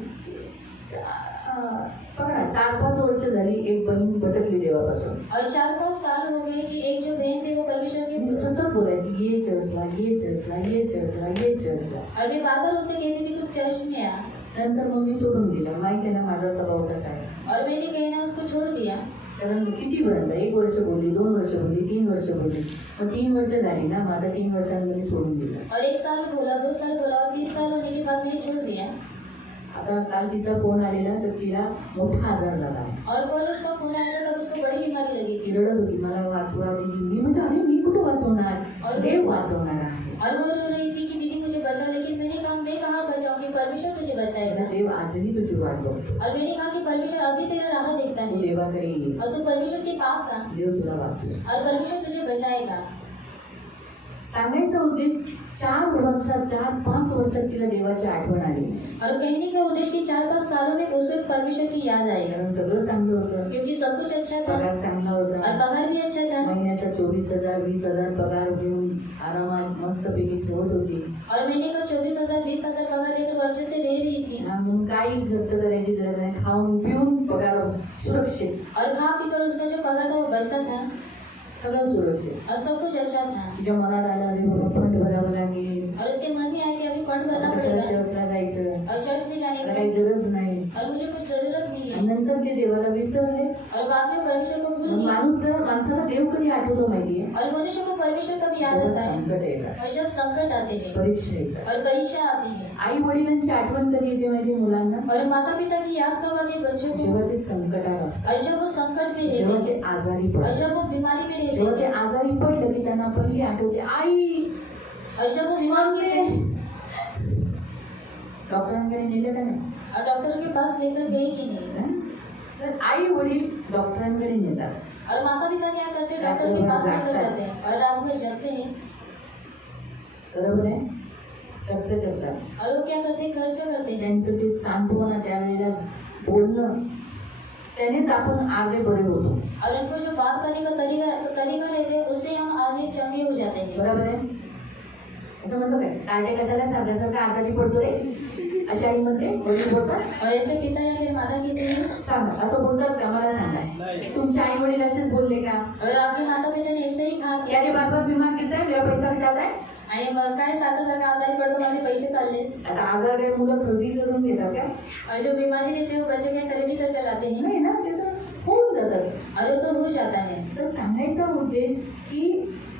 बघा 4-5 वर्ष झाली एक बहीण भटकली देवापासून, और 4-5 साल हो गए कि एक जो बहन थी वो परमेश्वर मी की, सतत बोलायची ये चर्चला ये चर्चला ये चर्चला ये चर्चला, और मैं बार बार उससे कहती थी तू चर्च में आ। नंतर मग मी सोडून दिलं, माहिती आहे ना माझा स्वभाव कसा आहे। और मैंने कहना उसको छोड़ दिया। कारण किती पर्यंत 1 वर्ष बोलली, 2 वर्ष बोलली, 3 वर्ष बोलली. मग 3 वर्ष झाली ना, मग आता 3 वर्षांनी मी सोडून दिलं. और 1 साल बोला, 2 साल बोला और 3 साल होने के बाद मैंने छोड़ दिया. आता काल तिचा फोन आलेला तर तिला मोठा आजार झाला आहे. और कल उसका फोन आया था तब उसको बड़ी बीमारी लगी ती थी. रडत होती, मला वाचवा दीदी. मी म्हटलं अरे मी कुठं वाचवणार, देव वाचवणार आहे. और वो रो रही थी कि दीदी मुझे बचाओ, लेकिन मैंने कहा मैं कहाँ बचाऊंगी, परमेश्वर तुझे बचाएगा. देव आजही तुझी वाट बघतो. और मैंने कहा कि परमेश्वर अभी तेरा राह देखता तू है देवाकडे ये, और तू परमेश्वर के पास आ देव तुला वाचवेल. और परमेश्वर तुझे बचाएगा. सांगायचा उद्देश 4-5 वर्षात तिला देवाची आठवण आली. और कहने का उद्देश्य कि 4-5 सालों में उसे परमेश्वर की याद आई, कारण सगळं चांगलं होतं, क्योंकि सब कुछ अच्छा था पगार चांगला और होता, पगार भी अच्छा था. महिन्याचा 24,000 20,000 पगार घेऊन आरामात मस्तपैकी ठेवत होती. और महीने को 24,000 20,000 पगार लेकर वो अच्छे से रह रही थी. म्हणून काही खर्च करायची गरज नाही, खाऊन पिऊन पगार सुरक्षित, और खा पीकर उसका जो पगार था वो बचता था सगळं सुरक्षित. और सब कुछ अच्छा था. तिच्या मनात आलं अरे बाबा फंड भरावं लागेल, और उसके मन में आया कि अभी फंड भरना कशाला पड़ेगा चर्चला जायचं, और चर्च में जाने मला का, काही गरज नाही. और मुझे कुछ जरूरत नहीं आणि है. नंतर ते देवाला विसरले. और बाद में परमेश्वर को भूल गई. माणसाला देव कधी आठवतो माहितीये, और मनुष्य को परमेश्वर कब याद जेव्हा आता है, संकट येतात, और जब संकट आते हैं परीक्षा येतात. और परीक्षा आती है. आई वडिलांची आठवण कधी येते माहिती मुलांना, और माता पिता की याद कब आती है बच्चों को, जेव्हा ते संकटात असतात, और जब वो संकट में जेव्हा रहते ते हैं आजारी और पडतात. जब वो बीमारी में जेव्हा रहते ते हैं आजारी पडलं की त्यांना पहिली आठवते आई. और जब वो बीमार होते हैं डॉक्टरांकडे नेलं का नाही, और डॉक्टर के पास लेकर गए कि नहीं. हं? तर आई वडील डॉक्टरांकडे नेतात, और माता पिता क्या करते हैं, डॉक्टर के पास लेकर जाते हैं और रात भर जगते हैं. बरोबर आहे, खर्च करतात. और वो क्या करते हैं, खर्च करते हैं. त्यांचं ते सांत्वना त्यावेळेला बोलणं, त्यानेच आपण आगे बरे होतो. और उनको जो बात करने का तरीका रहते हैं उससे हम आगे चंगे हो जाते हैं. बरोबर आहे. असं म्हणतो काय काटे कशाला सारख्यासारखा आजारी पडतो रे, अशी आई म्हणते, वडील बोलतात. और ऐसे पिता या फिर माता कहते हैं. सांगा असं बोलतात का, मला सांगा तुमचे आई वडील असेच बोलले का, और आपके माता पिता ने ऐसे ही कहा की की अरे बार बार बिमार गिरताय, मेरा पैसा जाताय. आणि मग काय सारखं आजारी पडतो, माझे पैसे चालले. आता आजार काय मुलं खरेदी करून घेतात का, और जो बीमारी रहते हैं वो बच्चे क्या खरीदी करके लाते हैं नाही ना, ते तर होऊन जातात. और वो तो हो जाता है. तर सांगायचा उद्देश की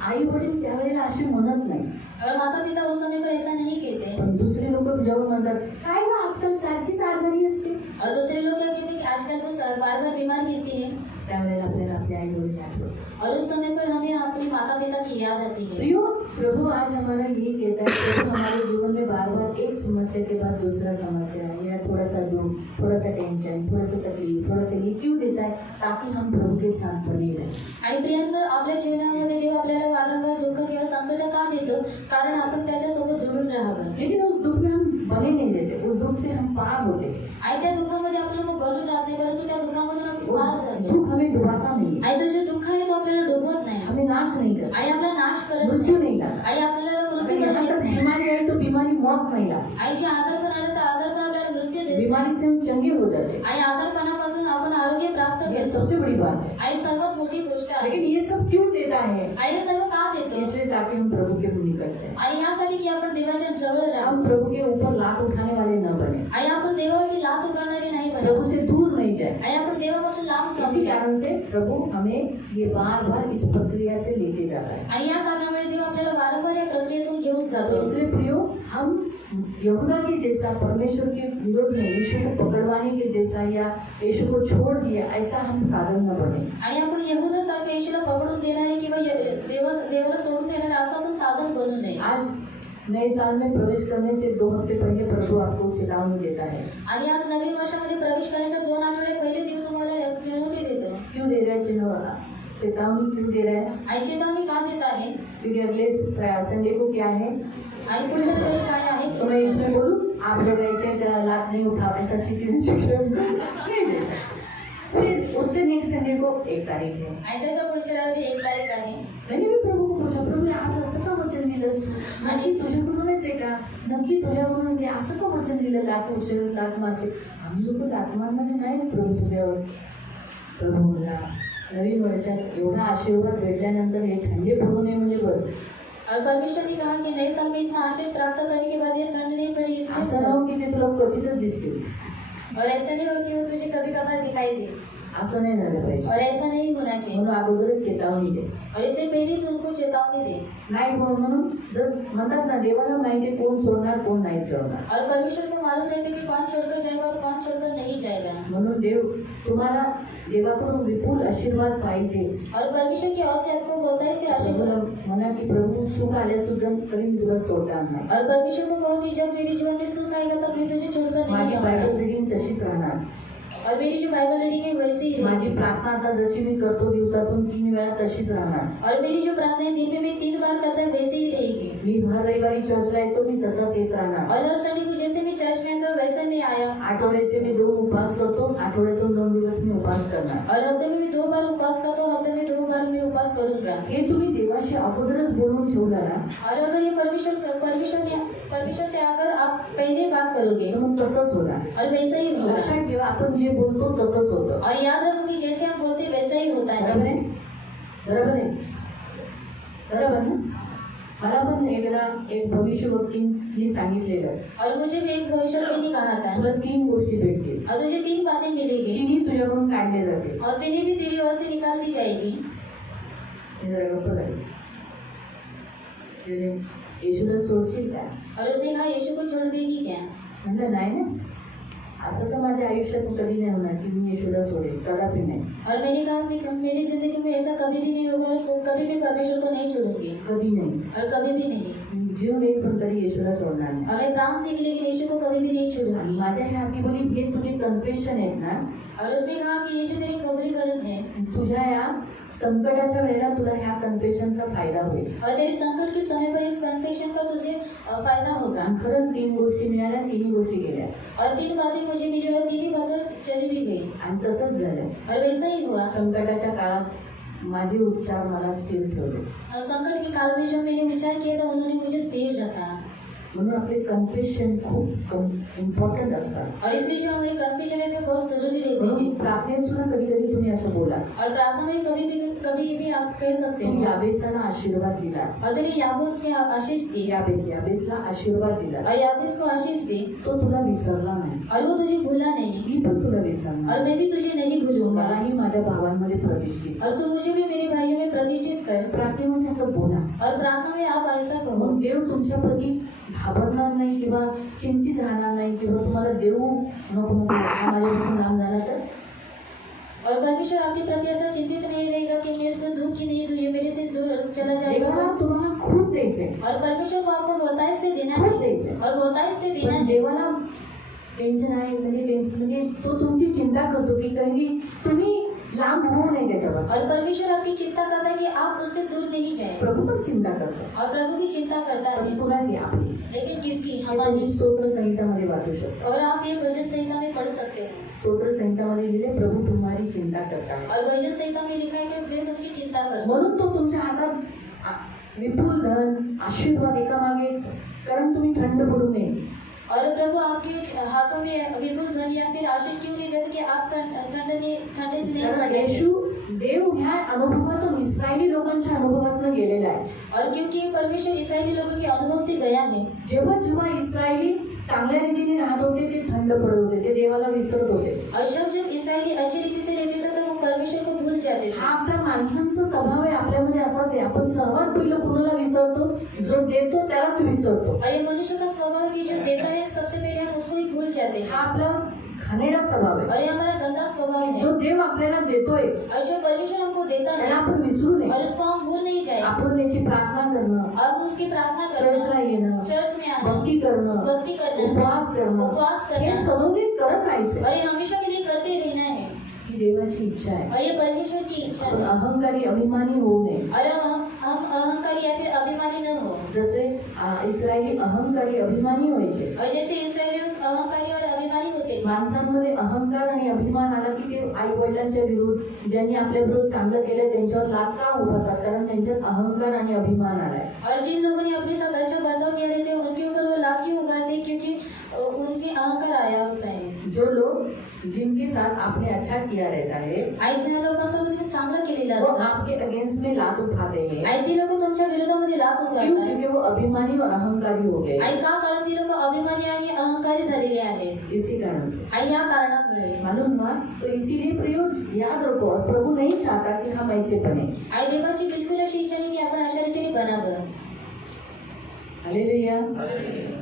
आई वडील त्यावेळेला अशी म्हणत नाही, और माता पिता उस समय पर ऐसा नहीं कहते. पण दुसरे लोक जेव्हा म्हणतात काय ना आजकाल सारखीच आजारी असते, और दूसरे लोग क्या कहते हैं कि आजकल तो बार बार बीमार गिरती है. त्यावेळेला आपल्याला आपल्या आई वडील आठवतात. और उस समय पर हमें अपने माता पिता की याद आती है. प्रियो, प्रभु आज हमारा यही कहता है कि प्रभु हमारे जीवन में बार बार एक समस्या के बाद दूसरा समस्या या थोड़ा सा दुख, थोड़ा सा टेंशन, थोड़ा सा तकलीफ, थोड़ा सा ये क्यों देता है, ताकि हम प्रभु के साथ बने रहें. आणि प्रियांनो, आपल्या जीवनामध्ये देव आपल्याला वारंवार दुःख किंवा संकट का देतो, कारण आपण त्याच्यासोबत जुळून राहावं. लेकिन उस दुख में हम बने नहीं देते, उस दुख से हम पार होते. आणि त्या दुःखामध्ये आपण मग बनून राहत नाही, परंतु त्या दुःखामधून आपण पार जातो. दुख हमें डुबाता नहीं, आणि तो जे दुःख आहे तो आपल्याला डुबवत नाही हमें नाश नहीं करता, आणि आपला नाश करत मृत्यू नाही नहीं लाता. आणि आपल्याला अगर मृत्यू यहाँ पण तक देत नाही. बीमारी आई तो बीमारी मौत नहीं लाती, आणि जे आजार पण आलं तर आजार पण आपल्याला मृत्यू देत नाही. बीमारी से हम चंगे हो जाते. आणि आजारपणापासून आपण आरोग्य प्राप्त ये करतो. सबसे बड़ी बात है. आणि सर्वात मोठी गोष्ट आहे. लेकिन ये सब क्यों देता है, आणि हे सर्व का देतो, इसलिए ताकि हम प्रभु के निकट हैं, आणि यासाठी की आपण देवाच्या जवळ हम राहू प्रभु के ऊपर लात उठाने वाले न बने, आणि आपण देवावरती लात उभारणारे नाही प्रभु बनू से दूर नहीं जाए. आणि आपण देवापासून लांब इसी जाऊया. कारण से प्रभु हमें ये बार बार इस प्रक्रिया से लेके जाता है. आणि या कारणामुळे देव आपल्याला वारंवार या प्रक्रियेतून घेऊन जातो. तो इसलिए प्रियो, हम यहूदा के जैसा परमेश्वर के विरोध में यीशु को पकड़वाने के जैसा या यीशु को छोड़ दिया ऐसा हम साधन न बने. आणि आपण यहूदासारखं येशूला पकडून देणारे किंवा देवाला सोडून देणारे असं आपण साधन बनू नये. आज नए साल में प्रवेश करने से 2 हफ्ते पहले प्रभु आपको चेतावनी देता है. आणि आज नवीन वर्षामध्ये प्रवेश करण्याच्या 2 आठवडे पहिले देव तुम्हाला चेतावणी देतो. क्यों दे रहा है चेतावनी क्यों दे रहा है? आणि चेतावणी का देत आहे, क्योंकि अगले संडे को क्या है, आणि पुढच्या वेळी काय आहे तो मैं इसमें बोलूं आप लोग ऐसे लाभ नहीं उठाओ, ऐसा शिक्षण नहीं दे सकते. फिर उसके नेक्स्ट संडे को 1 तारीख है. आणि त्याच्या पुढच्या वेळी 1 तारीख आहे. मैंने भी प्रभु को पूछा, प्रभू आज असं का वचन दिलंस तू, नक्की तुझ्याकडूनच आहे का, नक्की तुझ्याकडून ते असं का वचन दिलं, लाख उशीर लाख मारशे. आम्ही लोक लाख मारणारे नाही प्रभू तुझ्यावर. प्रभू बोलला नवीन वर्षात एवढा आशीर्वाद भेटल्यानंतर हे ठंडे पडू नये म्हणजे बस. और परमेश्वर ने कहा कि नए साल में इतना आशीष प्राप्त करने के बाद ये ठंड नहीं पड़ी, असं राहू की ते तुला क्वचितच दिसतील. और ऐसा नहीं हो कि वो तुझे कभी कभार दिखाई दे. असं नाही झालं पाहिजे. और ऐसा नहीं होना चाहिए. म्हणून अगोदरच चेतावणी दे. और इससे पहले तो उनको चेतावनी दे. नाही म्हणून जर म्हणतात ना, देवाला माहिती कोण सोडणार कोण नाही सोडणार. और परमेश्वर को मालूम रहता है कि कौन छोड़कर जाएगा और कौन छोड़कर नहीं जाएगा. म्हणून देव तुम्हाला देवाकडून विपुल आशीर्वाद पाहिजे. और परमेश्वर की ओर से आपको बोलता है इससे आशीर्वाद. म्हणा की प्रभू सुख आले सुद्धा तरी मी तुला सोडणार नाही. और परमेश्वर को कहो कि जब मेरे जीवन में सुख आएगा तब मैं तुझे छोड़कर नहीं माझी जाऊंगा. बायबल रीडिंग तशीच राहणार. और मेरी जो बाइबल रीडिंग है वैसे ही माझी रहेगी. प्रार्थना आता जशी मी करतो दिवसातून 3 वेळा तशीच राहणार. और मेरी जो प्रार्थना दिन में मैं 3 बार करता है वैसे ही रहेगी. मी हर रविवारी चर्चला येतो, मी तसाच येत राहणार. और हर संडे को जैसे मैं चर्च में आता वैसे मैं आया. आठवड्याचे मी 2 उपवास करतो, आठवड्यातून 2 दिवस मी उपवास करणार. और हफ्ते में मैं 2 बार उपवास करता हूँ, हफ्ते में 2 बार मैं उपवास करूंगा. हे तुम्ही देवाशी अगोदरच बोलून ठेवलं ना, और अगर ये परमेश्वर से अगर आप पहले बात करोगे तर मग तसंच होणार. और वैसा ही होगा. लक्षात ठेवा, आपण जे बोलतो तसंच होतं. और याद रखो कि जैसे हम बोलते हैं वैसा ही होता बरोबर है. आहे? बरोबर आहे? बरोबर ना? मला पण एकदा एक भविष्यवक्तींनी सांगितलेलं, और मुझे भी एक भविष्यवाणी ने कहा था, तुला 3 गोष्टी भेटतील, और तुझे 3 बातें मिलेगी तिन्ही तुझ्याकडून काढले जातील. और तेरी भी तेरी ओर से निकाल दी जाएगी. मी जरा गप्प झाली. तिने, येशूला सोडशील का? और उसने कहा यीशु को छोड़ देगी क्या? म्हणलं नाही ना, असं तर माझ्या आयुष्यात कधी नाही होणार की मी येशूला सोडेल, कदापि नाही. और मैंने कहा कि मेरी जिंदगी में ऐसा कभी भी नहीं होगा और कभी भी परमेश्वर को नहीं छोड़ूंगी. कधी नाही. और कभी भी नहीं. मी जीव देईल पण कधी येशूला सोडणार नाही. और मैं प्राण देगी लेकिन यीशु को कभी भी नहीं आणि छोड़ूंगी. माझ्या ह्या बोली हे तुझे कन्फेशन आहेत ना, और उसने कहा कि ये जो तेरी कबूलीकरण है तुझ्या या संकटाच्या वेळेला तुला ह्या कन्फेशनचा फायदा होईल. और तेरे संकट के समय पर इस कन्फेशन का तुझे फायदा होगा. आणि खरंच 3 गोष्टी मिळाल्या, 3 गोष्टी गेल्या. और 3 बातें मुझे मिली और 3 ही बातें चली भी गई. आणि तसंच झालं. और वैसा ही हुआ. संकटाच्या काळात माझे उपचार मला स्थिर ठेवले. और संकट के काल में जब मैंने विचार किया था उन्होंने मुझे स्थिर रखा. म्हणून आपले कन्फेशन खूप इम्पॉर्टंट असतात. और इसलिए जो हमारे कन्फेशन है वो बहुत जरूरी रहते म्हणून हैं. प्रार्थनेत सुद्धा कधी कधी तुम्ही असं बोला. और प्रार्थना में कभी भी आप कह सकते तुम्ही हो. याबेसाला आशीर्वाद दिलास. और तेरी याबूस ने आशीष दी. याबेसला आशीर्वाद दिलास. और याबूस को आशीष दी. तो तुला विसरला नाही. और वो तुझे भूला नहीं. मी पण तुला विसरणार. और मैं भी तुझे नहीं भूलूंगा. मलाही माझ्या भावांमध्ये प्रतिष्ठित. और तू मुझे भी मेरे भाइयों में प्रतिष्ठित कर. प्रार्थनेमध्ये असं बोला. और प्रार्थना में आप ऐसा कहो. मग देव तुमच्या प्रती घाबरणार नाही किंवा चिंतित राहणार नाही किंवा तुम्हाला देऊ नको माझ्यापासून लांब झाला तर. और परमेश्वर आपके प्रति ऐसा चिंतित नहीं रहेगा कि मैं इसको दूं कि नहीं दूं, ये मेरे से दूर चला जाएगा. देवाला तुम्हाला खूप द्यायचंय. और परमेश्वर को आपको बहुतायत से देना खूप है. द्यायचंय. और बहुतायत से देना पण है. देवाला टेन्शन आहे म्हणजे तो तुमची चिंता करतो की काही तुम्ही लांब होऊ नये त्याच्यापासून. और परमेश्वर आपकी चिंता करता है कि आप उससे दूर नहीं जाए. प्रभू पण चिंता करतो. और प्रभु भी चिंता करता है. पण कुणाची आपली. लेकिन किसकी? तुम्ही हमारी. स्तोत्र संहितामध्ये वाचू शकता. और आप ये भजन संहिता में पढ़ सकते हो. स्तोत्र संहितामध्ये लिहिले प्रभू तुम्हारी चिंता करता है. और भजन संहिता में लिखा है कि देव तुमची चिंता करतो. म्हणून तो तुमच्या हातात विपुल धन आशीर्वाद एकामागे, कारण तुम्ही थंड पडू नये. और प्रभु आपके हाथों में विपुल धन या फिर आशीष क्यों नहीं देते कि आप ठंडे नहीं कारण पड़े. येशू देव ह्या अनुभवातून इस्रायली लोकांच्या अनुभवातून गेलेला आहे. और क्योंकि परमेश्वर इस्राएली लोगों के अनुभव से गया है. जेव्हा जेव्हा इस्रायली चांगल्या रीतीने राहत होते ते थंड पडत होते, ते देवाला विसरत होते. और जब इस्राएली अच्छी रीति से रहते थे तो वो परमेश्वर को भूल जाते थे. हा आपल्या माणसांचा स्वभाव आहे, आपल्यामध्ये असाच आहे. आपण सर्वात पहिलं कुणाला विसरतो? जो देतो त्यालाच विसरतो. और ये मनुष्य का स्वभाव है कि जो देता है सबसे पहले हम उसको ही भूल जाते हैं. हा आपला घाणेरडा स्वभाव आहे. और ये हमारा गंदा स्वभाव है. जो देव आपल्याला देतोय और जो परमेश्वर हमको देता त्याला है आपण विसरू नये. और उसको हम भूल नहीं जाए. आपण त्याची प्रार्थना करणं, अब उसकी प्रार्थना चर्चला करना, येणं, चर्च में आना, भक्ती करणं, भक्ति करना, उपवास करणं, उपवास हे करना, सदोदित करत राहायचं. और ये हमेशा के लिए करते रहना है. ही देवाची इच्छा आहे. और ये परमेश्वर की इच्छा आपण है. अहंकारी अभिमानी होऊ नये. और हम अहंकारी या फिर अभिमानी न हो. जसे इस्रायली अहंकारी अभिमानी व्हायचे. और जैसे इस्राएली अहंकारी और अभिमानी होते थे. माणसांमध्ये अहंकार आणि अभिमान आला की ते आई वडिलांच्या विरुद्ध, ज्यांनी आपल्या विरुद्ध चांगलं केलं त्यांच्यावर लाथ का उभारतात? कारण त्यांच्यात अहंकार आणि अभिमान आलाय. और जिन लोगों ने अपने साथ अच्छा बर्ताव किया रहते हैं उनके ऊपर वो लात क्यों उगाते हैं? क्योंकि उनमें अहंकार आया होता है. जो लोग जिनके साथ आपने अच्छा किया रहता है आई ज्या लोकांसोबत तुम्ही चांगलं केलेलं वो असतं आपके अगेंस्ट में लात उठाते हैं. आई ती लोक तुमच्या विरोधामध्ये लात क्यों? उगारतात. क्योंकि वो अभिमानी और अहंकारी हो गए. आई का? कारण ती लोक अभिमानी आणि अहंकारी झालेली आहेत. इसी कारण से आणि या कारणामुळे मालूम हुआ। तो इसीलिए प्रयोग याद रखो, और प्रभु नहीं चाहता कि हम ऐसे बने। आणि देवाची बिलकुल अशी इच्छा नाही की आपण अशा रीतीने बनावं। Hallelujah,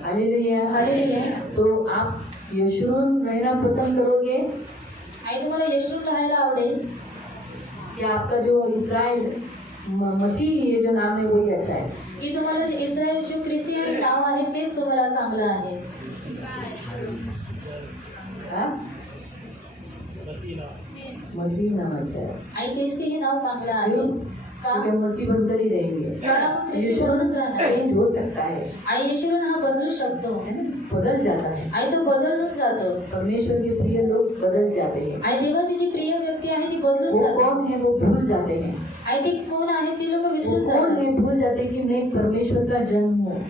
hallelujah, hallelujah. तो आप यशूरून रहना पसंद करोगे आणि तुम्हाला यशून राहायला आवडेल, या आपका जो इसराइल मसीह ये जो नाम है वही अच्छा है? की तुम्हाला जे इस्रायल जो ख्रिस्ती हे नाव आहे तेच तुम्हाला चांगलं आहे? हाँ? मसीह नाम अच्छा है। आणि ख्रिस्ती हे नाव चांगलं आहे क्यों? का? क्योंकि हम मसीह बनकर ही रहेंगे। कारण आपण ख्रिस्ती म्हणूनच राहणार चेंज हो सकता है, आणि यशून हा बदलू शकतो है ना? बदल जाता है। आणि तो बदलून जातो। परमेश्वर के प्रिय लोग बदल जाते हैं। आणि देवाची जी प्रिय व्यक्ती आहे ती बदलून वो जाते कौन है? वो भूल जाते हैं। आणि ते कोण आहे ते लोक वो विसरून कौन जातात है? भूल जाते कि मैं परमेश्वर का जन्म हूँ,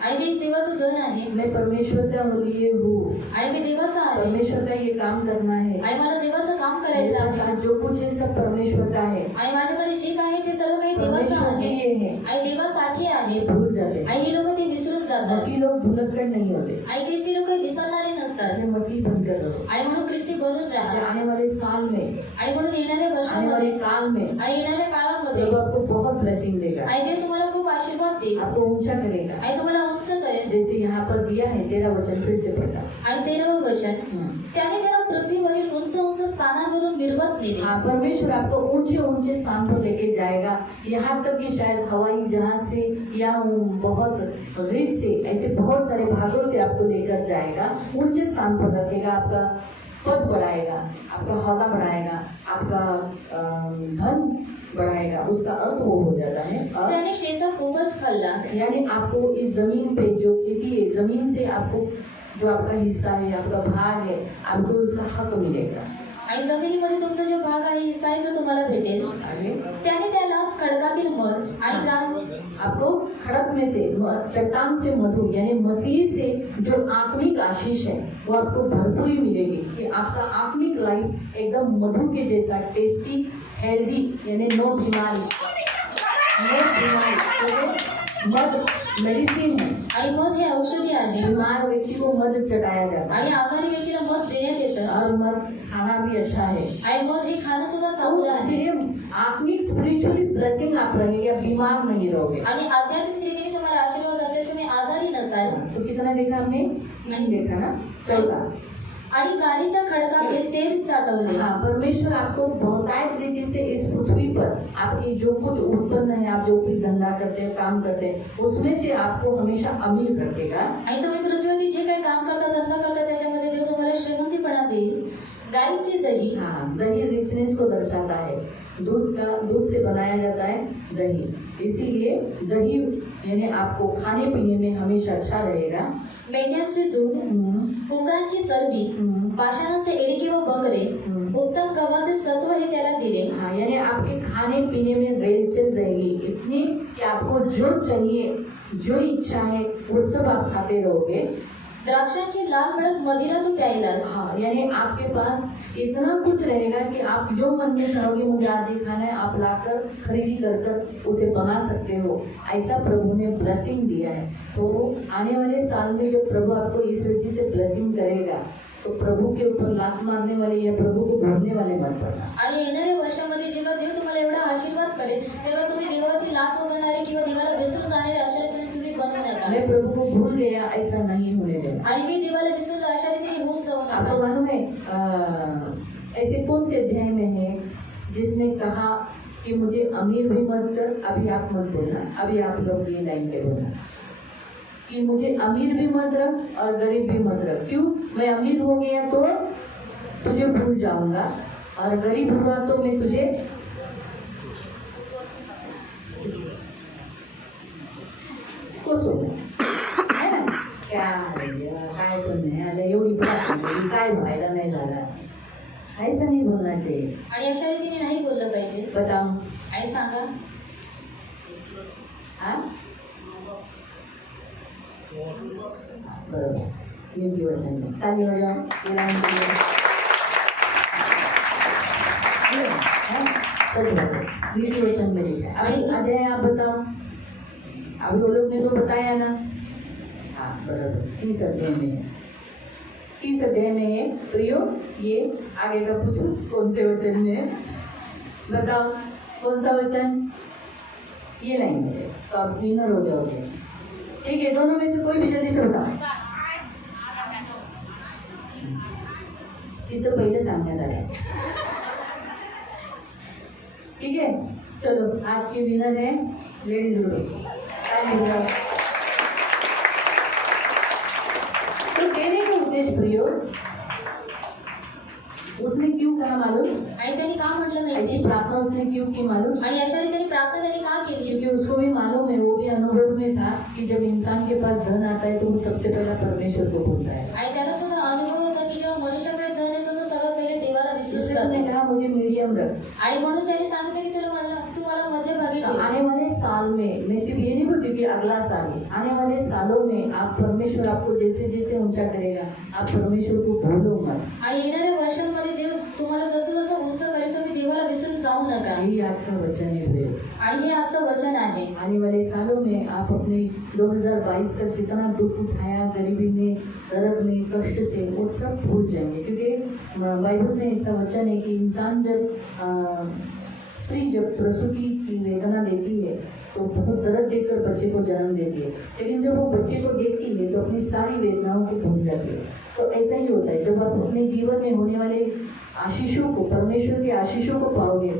आणि मी देवाचा जन आहे मैं परमेश्वर का लिए हूँ, आणि मी देवाचा आहे परमेश्वर का ये काम करना है, आणि मला देवाचं काम मेरे करायचं आहे साथ जो कुछ है सब परमेश्वर का है, आणि माझ्याकडे जे काय आहे ते सर्व काही देवाचं परमेश्वर के आहे लिए है। आणि देवासाठी आहे ये भूल जाते हैं। आणि हे लोक ते विसरून जातात मसीह लोग भूलक्कड़ नहीं होते, आणि ख्रिस्ती लोक विसरणारे नसतात इसलिए मसीह बनकर रहो। आणि म्हणून ख्रिस्ती बनून इसलिए राहा आने वाले साल में, आणि म्हणून येणाऱ्या आने वर्षामध्ये वाले काल में आणि येणाऱ्या काळामध्ये प्रभु आपको बहुत ब्लेसिंग देगा, आणि ते तुम्हाला खूप आशीर्वाद देईल आपको ऊंचा करेगा। आणि तुम्हाला उंच करेल। जैसे यहाँ पर दिया है 13 वचन, फिर से पढ़ना। आणि 13वे वचन, त्याने त्याला पृथ्वीवरील उंच उंच स्थानांवरून मिरवत नेले। हाँ, परमेश्वर आपको ऊंचे ऊंचे स्थान पर लेके जाएगा, यहाँ तक कि शायद हवाई जहाज से या बहुत रिच से, ऐसे बहुत सारे भागों से आपको लेकर जाएगा, ऊंचे स्थान पर रखेगा, आपका पद बढ़ाएगा, आपका हौला बढ़ाएगा, आपका धन बढ़ाएगा। उसका अर्थ वो हो जाता है। और त्याने शेतात उपज खाल्ला, यानी आपको इस जमीन पे जो खेती है, जमीन से आपको जो आपका हिस्सा है, आपका भाग है, आपको उसका हक मिलेगा। आणि जमिनीमध्ये तुमचा जो भाग आहे हिस्सा आहे तो तुम्हाला भेटेल। आगे त्याने त्याला खडकातील मध आणि गार आपको खड़क में से, चट्टान से मधु, यानी मसीह से जो आत्मिक आशीष है वो आपको भरपूरी मिलेगी, कि आपका आत्मिक लाइफ एकदम मधु के जैसा टेस्टी, हेल्दी, यानी नो बीमारी, मध मेडिसिन है। आणि मध हे औषधी आहे बीमार व्यक्ति को मध चटाया जाता है, आणि आजारी व्यक्तीला मध देण्यात येतं और मध खाना भी अच्छा है। आणि मध हे खाणं सुद्धा तो चांगलं आहे इसलिए आत्मिक स्पिरिचुअली ब्लेसिंग आप रहेंगे, या बीमार नहीं रहोगे। आणि आध्यात्मिक रीतीने तुम्हाला आशीर्वाद असेल, तुम्ही आजारी नसाल। तो कितना देखा हमने? 3 देखा ना, 14। आणि गालीच्या खडकातील तेल चाटवले। हाँ, परमेश्वर आपको बहुतायत रीति से इस पृथ्वी पर आपकी जो कुछ उत्पन्न है, आप जो भी धंधा करते हैं, काम करते हैं, उसमें से आपको हमेशा अमीर रखेगा। आणि तुम्ही पृथ्वीवरती जे काही काम करता, धंदा करता, त्याच्यामध्ये देव तुम्हाला श्रीमंतीपणा देईल। गाईचे दही, हाँ, दही रिचनेस को दर्शाता है, दूध से बनाया जाता है दही, इसीलिए दही यानी आपको खाने पीने में हमेशा अच्छा रहेगा। मेंढ्यांचे दूध, कुकरांची चरबी, पाषाणाचे एडके व बकरे, उत्तम गव्हाचे सत्व हे त्याला दिले। हाँ, यानी आपके खाने पीने में रेलचल रहेगी इतनी कि आपको जो चाहिए, जो इच्छा है वो सब आप खाते रहोगे। द्राक्षांची लाल भडक मदिरा तू प्यायलास। हाँ, यानी आपके पास इतना कुछ रहेगा कि आप जो मन में चाहोगे मुझे आज ये खाना है, आप लाकर खरीदी कर उसे बना सकते हो। ऐसा प्रभु ने ब्लेसिंग दिया है। तो आने वाले साल में जो प्रभु आपको इस रीति से ब्लेसिंग करेगा, तो प्रभु के ऊपर लात मारने वाले या प्रभु को भूलने वाले मत पड़ना। आणि येणाऱ्या वर्षामध्ये जेव्हा देव तुम्हाला एवढा आशीर्वाद करेल, तेव्हा तुम्ही देवावरती लात वगळणारे किंवा देवाला विसरून जाणारे अशा रीतीने तुम्ही बनू नका। मैं प्रभु को भूल गया, ऐसा नहीं होने देना। आणि मी देवाला विसरून अशा रीतीने होऊन जाऊ आपको नका। मालूम है ऐसे कौन से अध्याय में है जिसने कहा कि मुझे अमीर भी मत कर? अभी आप मत बोलना, अभी आप लोग ये लाइन पे बोलना कि मुझे अमीर भी मत रख और गरीब भी मत रख। क्यों? मैं अमीर हो गया तो तुझे भूल जाऊंगा, और गरीब हुआ तो मैं तुझे को सोडणार है ना? काय पण नाही आलं, एवढी प्रार्थना काय व्हायला नाही झाला, ऐसा नहीं बोलना चाहिए। आणि अशा रीतीने नाही बोललं पाहिजे। बताओ, आणि सांगा, हाँ बरोबर, नीति वचन में ताली बजाओ, ये लाइन के लिए। हाँ, सच बात है, नीति वचन में लिखा है। अभी अध्याय आप बताओ, अभी वो लोग ने तो बताया ना। हाँ बराबर, 30 अध्याय में है। 30 अध्याय में है। प्रियो, ये आगे का पूछो कौन से वचन में, बताओ कौन सा वचन? ये लाइन है, तो आप विनर हो जाओगे। ठीक है, दोनों में से कोई भी जल्दी से बताओ। तो पहले सांगण्यात आलं। ठीक है, चलो आज के विनर है लेडीज ग्रुप। तो कहने का उद्देश्य प्रियो, उसने क्यों कहा मालूम? आणि त्यांनी का म्हटलं ऐसी माहिती? प्रार्थना उसने क्यों की मालूम? आणि अशा रीतीने प्रार्थना त्यांनी का केली? क्योंकि उसको भी मालूम है, वो भी अनुभव में था कि जब इंसान के पास धन आता है तो वो सबसे पहला परमेश्वर को भूलता है। आणि त्याला सुद्धा अनुभव होता की जेव्हा मनुष्याकडे धन येतो तो सर्वात पहिले देवाला विसरून इसलिए उसने जातो। कहा मुझे मीडियम रख। आणि म्हणून त्याने सांगितलं की तू मला मध्यभागी ठेव। आने वाले साल में, मैं सिर्फ ये नहीं बोलती कि अगला साल है, आने वाले सालों में आप परमेश्वर आपको जैसे जैसे ऊंचा करेगा, आप परमेश्वर को भूलो मत। आणि येणाऱ्या वर्षांमध्ये देव तुम्हाला जसं जसं उंच करेल तुम्ही देवाला विसरून जाऊ नका। यही आज का वचन है प्रिय। आणि हे आजचं वचन आहे। आने वाले सालों में आप अपने 2022 तक जितना दुख उठाया, गरीबी में, दर्द में, कष्ट से, वो सब भूल जाएंगे। क्योंकि बाइबल में ऐसा वचन है कि इंसान जब स्त्री जब प्रसूति की वेदना लेती है तो बहुत दर्द देकर बच्चे को जन्म देती है, लेकिन जब वो बच्चे को देखती है तो अपनी सारी वेदनाओं को भूल जाती है। तो ऐसा ही होता है, जब आप अपने जीवन में होने वाले आशीषों को, परमेश्वर के आशीषों को पाओगे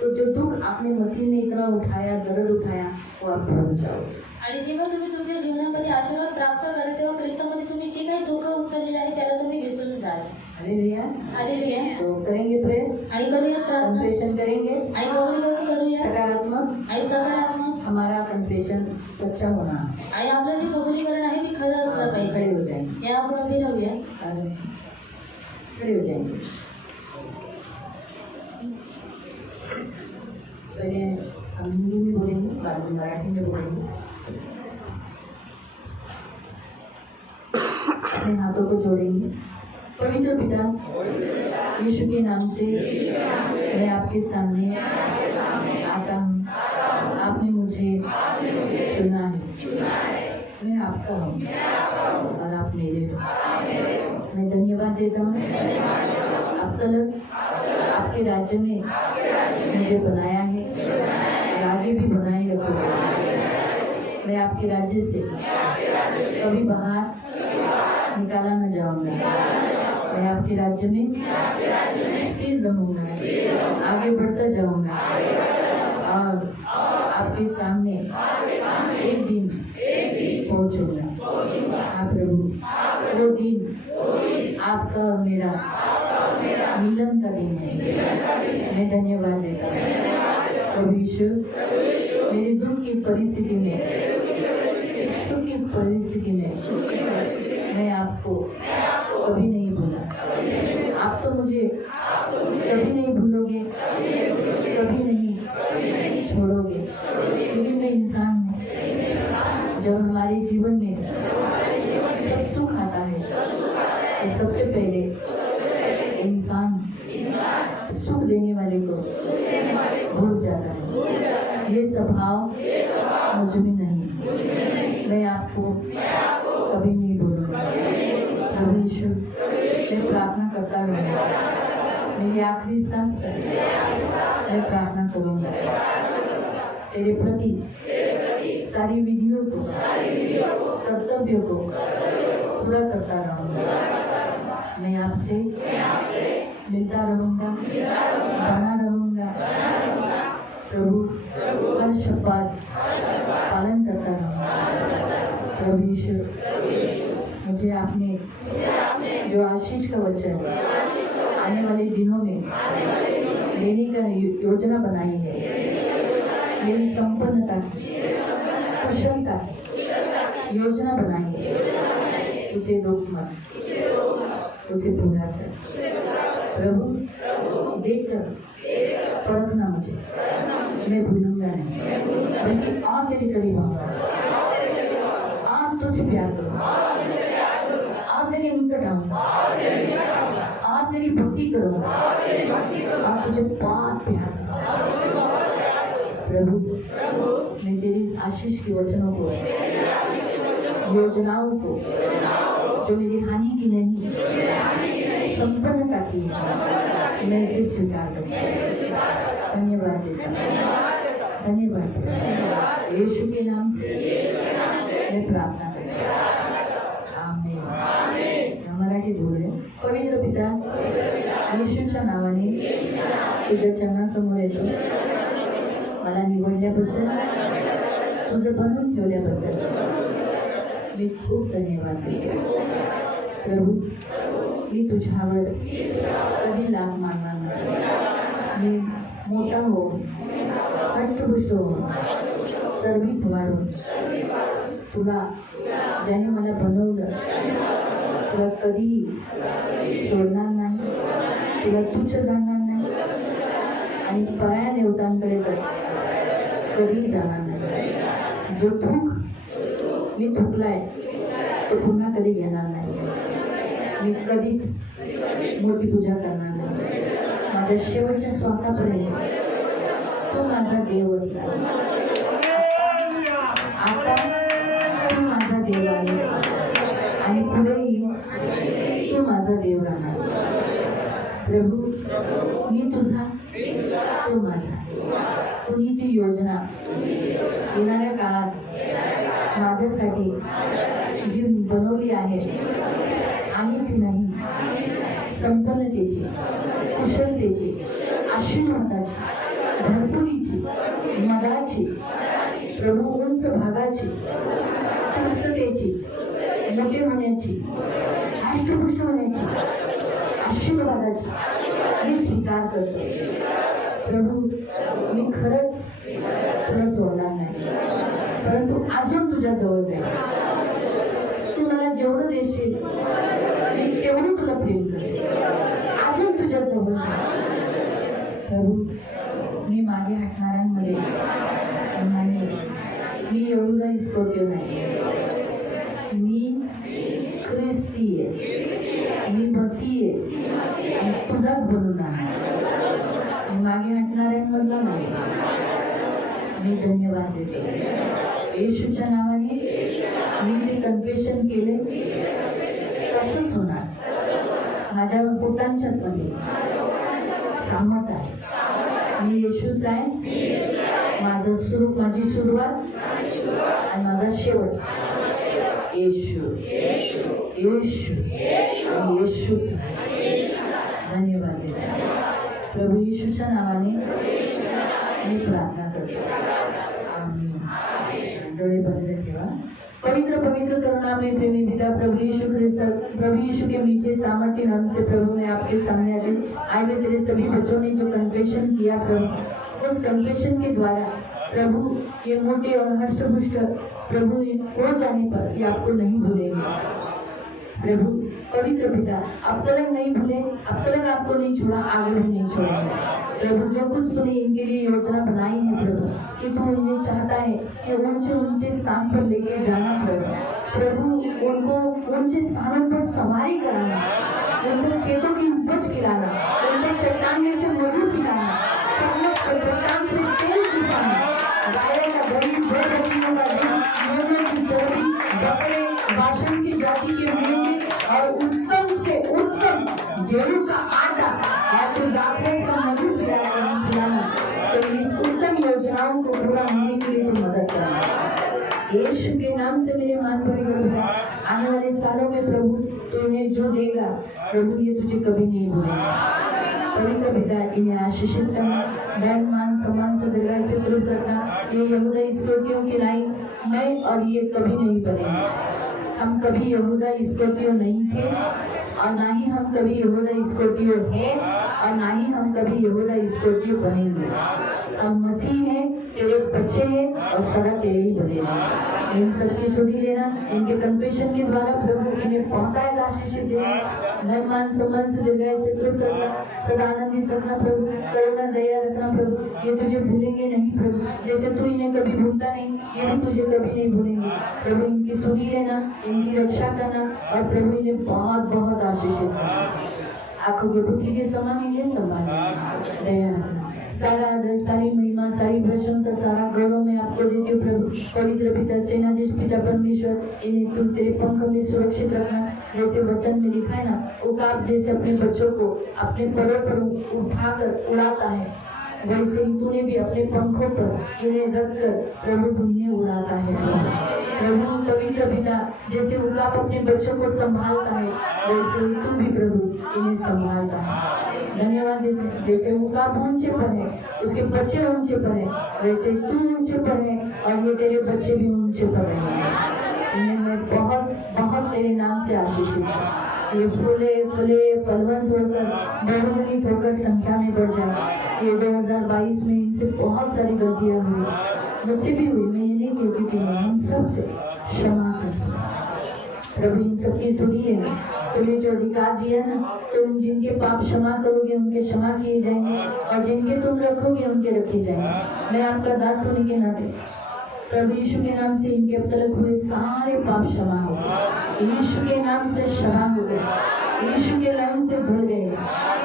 तो जो दुख आपने मसीह में इतना उठाया, दर्द उठाया, वो आप भूल जाओगे। आणि जेव्हा तुम्ही तुमच्या जीवनामध्ये आशीर्वाद प्राप्त करा तेव्हा ख्रिस्तामध्ये तुम्ही जे काही दुःख उचललेले आहे त्याला तुम्ही विसरून जाल। हालेलुया। हालेलुया। तो करेंगे प्रेयर आणि करूया प्रार्थना, कन्फेशन करेंगे आणि गौरव करूया सकारात्मक, आणि सकारात्मक। हमारा कन्फेशन सच्चा होना, आणि आपलं जे कबुलीकरण आहे ते खरं असलं खड़े पाहिजे। हो जाएंगे, या आपण उभे राहूया, खड़े हो जाएंगे। पहले हम हिंदी में बोलेंगे, बाद में मराठी में बोलेंगे। अपने हाथों को जोड़ेंगे। पवित्र पिता, यीशु के नाम से मैं आपके सामने आता हूँ। आपने मुझे चुना है, मैं आपका हूँ और आप मेरे हो। मैं धन्यवाद देता हूँ, अब तक आपके राज्य में मुझे बनाया है और आगे भी बनाए रखोगे। मैं आपके राज्य से कभी बाहर निकाला न जाऊंगा। मैं आपके राज्य में स्थिर रहूंगा, आगे बढ़ता जाऊंगा और आपके सामने एक दिन पहुंचूंगा। हाँ प्रभु, वो दिन आपका और मेरा मिलन का दिन है। मैं धन्यवाद देता हूँ प्रभु यीशु। मेरी दुख की परिस्थिति में, सुख की परिस्थिति में मैं आपको कभी नहीं भूला। आप तो मुझे कभी नहीं भूलोगे, कभी नहीं छोड़ोगे, क्योंकि मैं इंसान हूँ। जब हमारे जीवन में सब सुख आता है तो सबसे पहले इंसान सुख देने वाले को भूल जाता है। ये स्वभाव मुझ में नहीं, मैं आपको कभी नहीं भूलूंगा। प्रभु यीशु, मैं प्रार्थना करता रहूँगा, मेरी आखिरी सांस तक मैं प्रार्थना करूँगा। तेरे प्रति सारी विधियों को, कर्तव्यों को पूरा करता रहूँगा। मैं आपसे मिलता रहूँगा, बना रहूँगा। प्रभु, हर शपथ पालन करता रहूँगा। प्रभु यीशु, मुझे आपने जो आशीष का वचन आने वाले दिनों में लेने का योजना बनाई है, मेरी संपन्नता की, कुशलता की योजना बनाई है, उसे रोक मत, उसे पूरा कर। प्रभु, देखकर परखना मुझे, मैं भूलूंगा नहीं, बल्कि और तेरे करीब आऊंगा, और तुझसे प्यार करूंगा, और तेरे निकट आऊंगा, और तेरी भक्ति करूंगा, और तुझे बहुत प्यार करूंगा। प्रभु, मैं तेरी इस आशीष के वचनों को, योजनाओं को जो मेरी हानि की नहीं, संपन्नता की, मैं इसे स्वीकार करता हूँ। धन्यवाद देता हूँ, धन्यवाद देता हूँ। यीशु के नाम से मैं प्रार्थना करता हूँ, आमेन। मराठी बोलूया। पवित्र पिता, येशूच्या नावाने तुझ्या चरणासमोर येतो। मला निवडल्याबद्दल, तुझं बनवून ठेवल्याबद्दल मी खूप धन्यवाद देते। प्रभू, मी तुझ्यावर कधी लाथ मारणार नाही। मी मोठा होऊन, हष्टपुष्ट होऊन, चरबीत वाढून, तुला ज्याने मला बनवलं तुला कधीही सोडणार नाही, तुला तुच्छ जाणणार नाही आणि पराया देवतांकडे तर कधीही जाणार नाही। जो थूक मी थुकलाय तो पुन्हा कधी घेणार नाही। मी कधीच मोठी पूजा करणार नाही। माझ्या शेवटच्या श्वासापर्यंत तो माझा देव असला। आता तू माझा देव आहे आणि पुढेही तू माझा देव राहणार। प्रभू, मी तुझा, तू माझा। तुझी जी योजना येणाऱ्या काळात माझ्यासाठी जी बनवली आहे, हानीची नाही, संपन्नतेची, कुशलतेची, आशीर्वादाची, भरपुरीची, मदाची, प्रभू उंच भागाची, तृप्ततेची, मोठे होण्याची, हष्टपुष्ट होण्याची, आशीर्वादाची मी स्वीकार करतो। प्रभू, मी खरंच तुला सोडणार नाही, परंतु अजून तुझ्या जवळ जाईल। तू मला जेवढं देशील मी तेवढं तुला प्रेम करेन, अजून तुझ्या जवळ जाईल। प्रभू, मी मागे हटणाऱ्यांमध्ये नाही, मी यहूदा इस्करियोत नाही, मी ख्रिस्ती आहे, मी मसीह आहे आणि तुझाच बनून आहे। मागे हटणाऱ्यांमधला नाही। मी धन्यवाद देते। येशूच्या नावाने मी जे कन्फेशन केले तसंच होणार। माझ्या पोटांच्या मध्ये सामर्थ आहे। मी येशूच आहे। माझी सुरुवात आणि माझा शेवट येशू, येशू, येशूच आहे। धन्यवाद देते। प्रभू येशूच्या नावाने मी प्रार्थना करतो, आमीन। डोळे बंद ठेवा। पवित्र पवित्र करुणा में प्रेमी पिता प्रभु यीशु ख्रिस्त, प्रभु यीशु के मीठे सामर्थ्य नाम से प्रभु ने आपके सामने आए हुए तेरे सभी बच्चों ने जो कन्फेशन किया प्रभु, उस कन्फेशन के द्वारा प्रभु ये मोटे और हष्टपुष्ट प्रभु हो जाने पर ये आपको नहीं भूलेंगे। प्रभु पवित्र पिता, अब तक नहीं भूले, अब तक आपको नहीं छोड़ा, आगे भी नहीं छोड़ेंगे। प्रभु, जो कुछ तूने इनके लिए योजना बनाई है प्रभु, कि तू इन्हें चाहता है कि ऊंचे ऊंचे स्थान पर लेके जाना प्रभु, उनको ऊंचे स्थानों पर सवारी कराना, उनको खेतों की उपज खिलाना, उनको चट्टान में से मधु पिलाना, चट्टान से तेल चुसाना, गाय का दही, भेड़ बकरियों का दूध, मेमनों की चर्बी, बकरे, बाशन की जाति के मेंढे और उत्तम से उत्तम गेहूं का आटा या तो दाखले का मधु पिलाना। तो इस उत्तम योजनाओं को पूरा होने के लिए तो मदद करना। यीशु के नाम से मेरे मान पर आने वाले सालों में प्रभु तो इन्हें जो देगा प्रभु ये तुझे कभी नहीं भूलेगा। पवित्र पिता, इन्हें आशीषित करना, धन मान सम्मान से दीर्घायु से तृप्त रखना। ये यहूदा इस्करियोतियों की लाइन मैं और ये कभी नहीं बनेंगे। हम कभी यहूदा इस्करियोती नहीं थे और ना ही हम कभी यहूदा इस्करियोती हैं और ना ही हम कभी यहूदा इस्करियोती बनेंगे। हम मसीह हैं, तेरे बच्चे हैं और सदा तेरे ही बनेंगे। इन सबकी सुधी लेना, इनके कन्फेशन के द्वारा प्रभु इन्हें बहुतायत आशीष देना, धन मान सम्मान से दीर्घायु से तृप्त रखना, सदा आनंदित रखना प्रभु, करुणा दया रखना प्रभु। ये तुझे भूलेंगे नहीं प्रभु, जैसे तू इन्हें कभी भूलता नहीं, ये भी तुझे कभी नहीं भूलेंगे प्रभु। इनकी सुधी लेना, इनकी रक्षा करना और प्रभु इन्हें बहुत बहुत आशीषित करना। आंखों के पुत्री के समान इन्हें संभालना, दया रखना। सारा आदर, सारी महिमा, सारी प्रशंसा, सारा गौरव मैं आपको देती हूँ प्रभु। पवित्र पिता, सेनाधीश पिता परमेश्वर, इन्हें तू तेरे पंख में सुरक्षित रखना, जैसे वचन में लिखा है ना, उकाब जैसे अपने बच्चों को अपने परों पर उठाकर उड़ाता है, वैसे ही तूने भी अपने पंखों पर इन्हें रखकर प्रभु तुम्हें उड़ाता है। प्रभु पवित्र पिता जैसे उकाब अपने बच्चों को संभालता है, वैसे ही तू भी प्रभु इन्हें संभालता है। धन्यवाद देते हैं। जैसे उकाब ऊंचे पर है, उसके बच्चे ऊंचे पर है, वैसे तू ऊंचे पर है और ये तेरे बच्चे भी ऊंचे पर रहेंगे। इन्हें मैं बहुत बहुत तेरे नाम से आशीषित हूँ। ये फूले फूले फलवंत होकर बहुगुणित होकर संख्या में बढ़ जाए। ये 2022 में इनसे बहुत सारी गलतियां हुई, मुझसे भी हुई, मैं ये नहीं कहती थी, मैं हम सबसे क्षमा करती हूँ। प्रभु इन सबकी सुनी है, तुम्हें जो अधिकार दिया ना, तुम जिनके पाप क्षमा करोगे उनके क्षमा किए जाएंगे और जिनके तुम रखोगे उनके रखे जाएंगे। मैं आपका दास होने के नाते प्रभु यीशु के नाम से इनके अब तक हुए सारे पाप क्षमा हो गए, यीशु के नाम से क्षमा हो गए, यीशु के नाम से धुल गए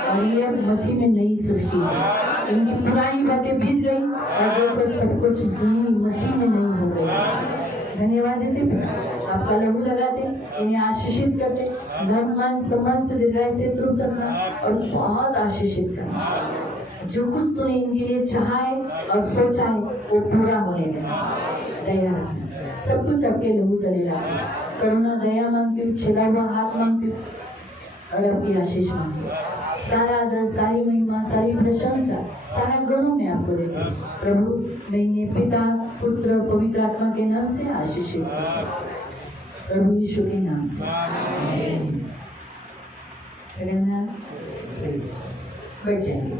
और ये मसीह में नई सृष्टि है। इनकी पुरानी बातें बीत गई और देखो सब कुछ नई मसीह में नई हो गई। धन्यवाद देते, आपका लहू लगाते, इन्हें आशीषित करते, धन मान सम्मान से दीर्घायु से तृप्त करना और बहुत आशीषित करना। जो कुछ तूने इनके लिए चाहा है और सोचा है वो पूरा होने देना। दया रखना, सब कुछ आपके लहू तले लाना। करुणा दया मांगती हूँ, छिला हुआ हाथ मांगती हूँ और आपकी आशीष मांगती हूँ। सारा आदर, सारी महिमा, सारी प्रशंसा, सारा गुणों में आपको देते हैं। प्रभु मैं इन्हें पिता पुत्र पवित्र आत्मा के नाम से आशीषित करता हूं, प्रभु यीशु के नाम से। बैठ जाएंगे।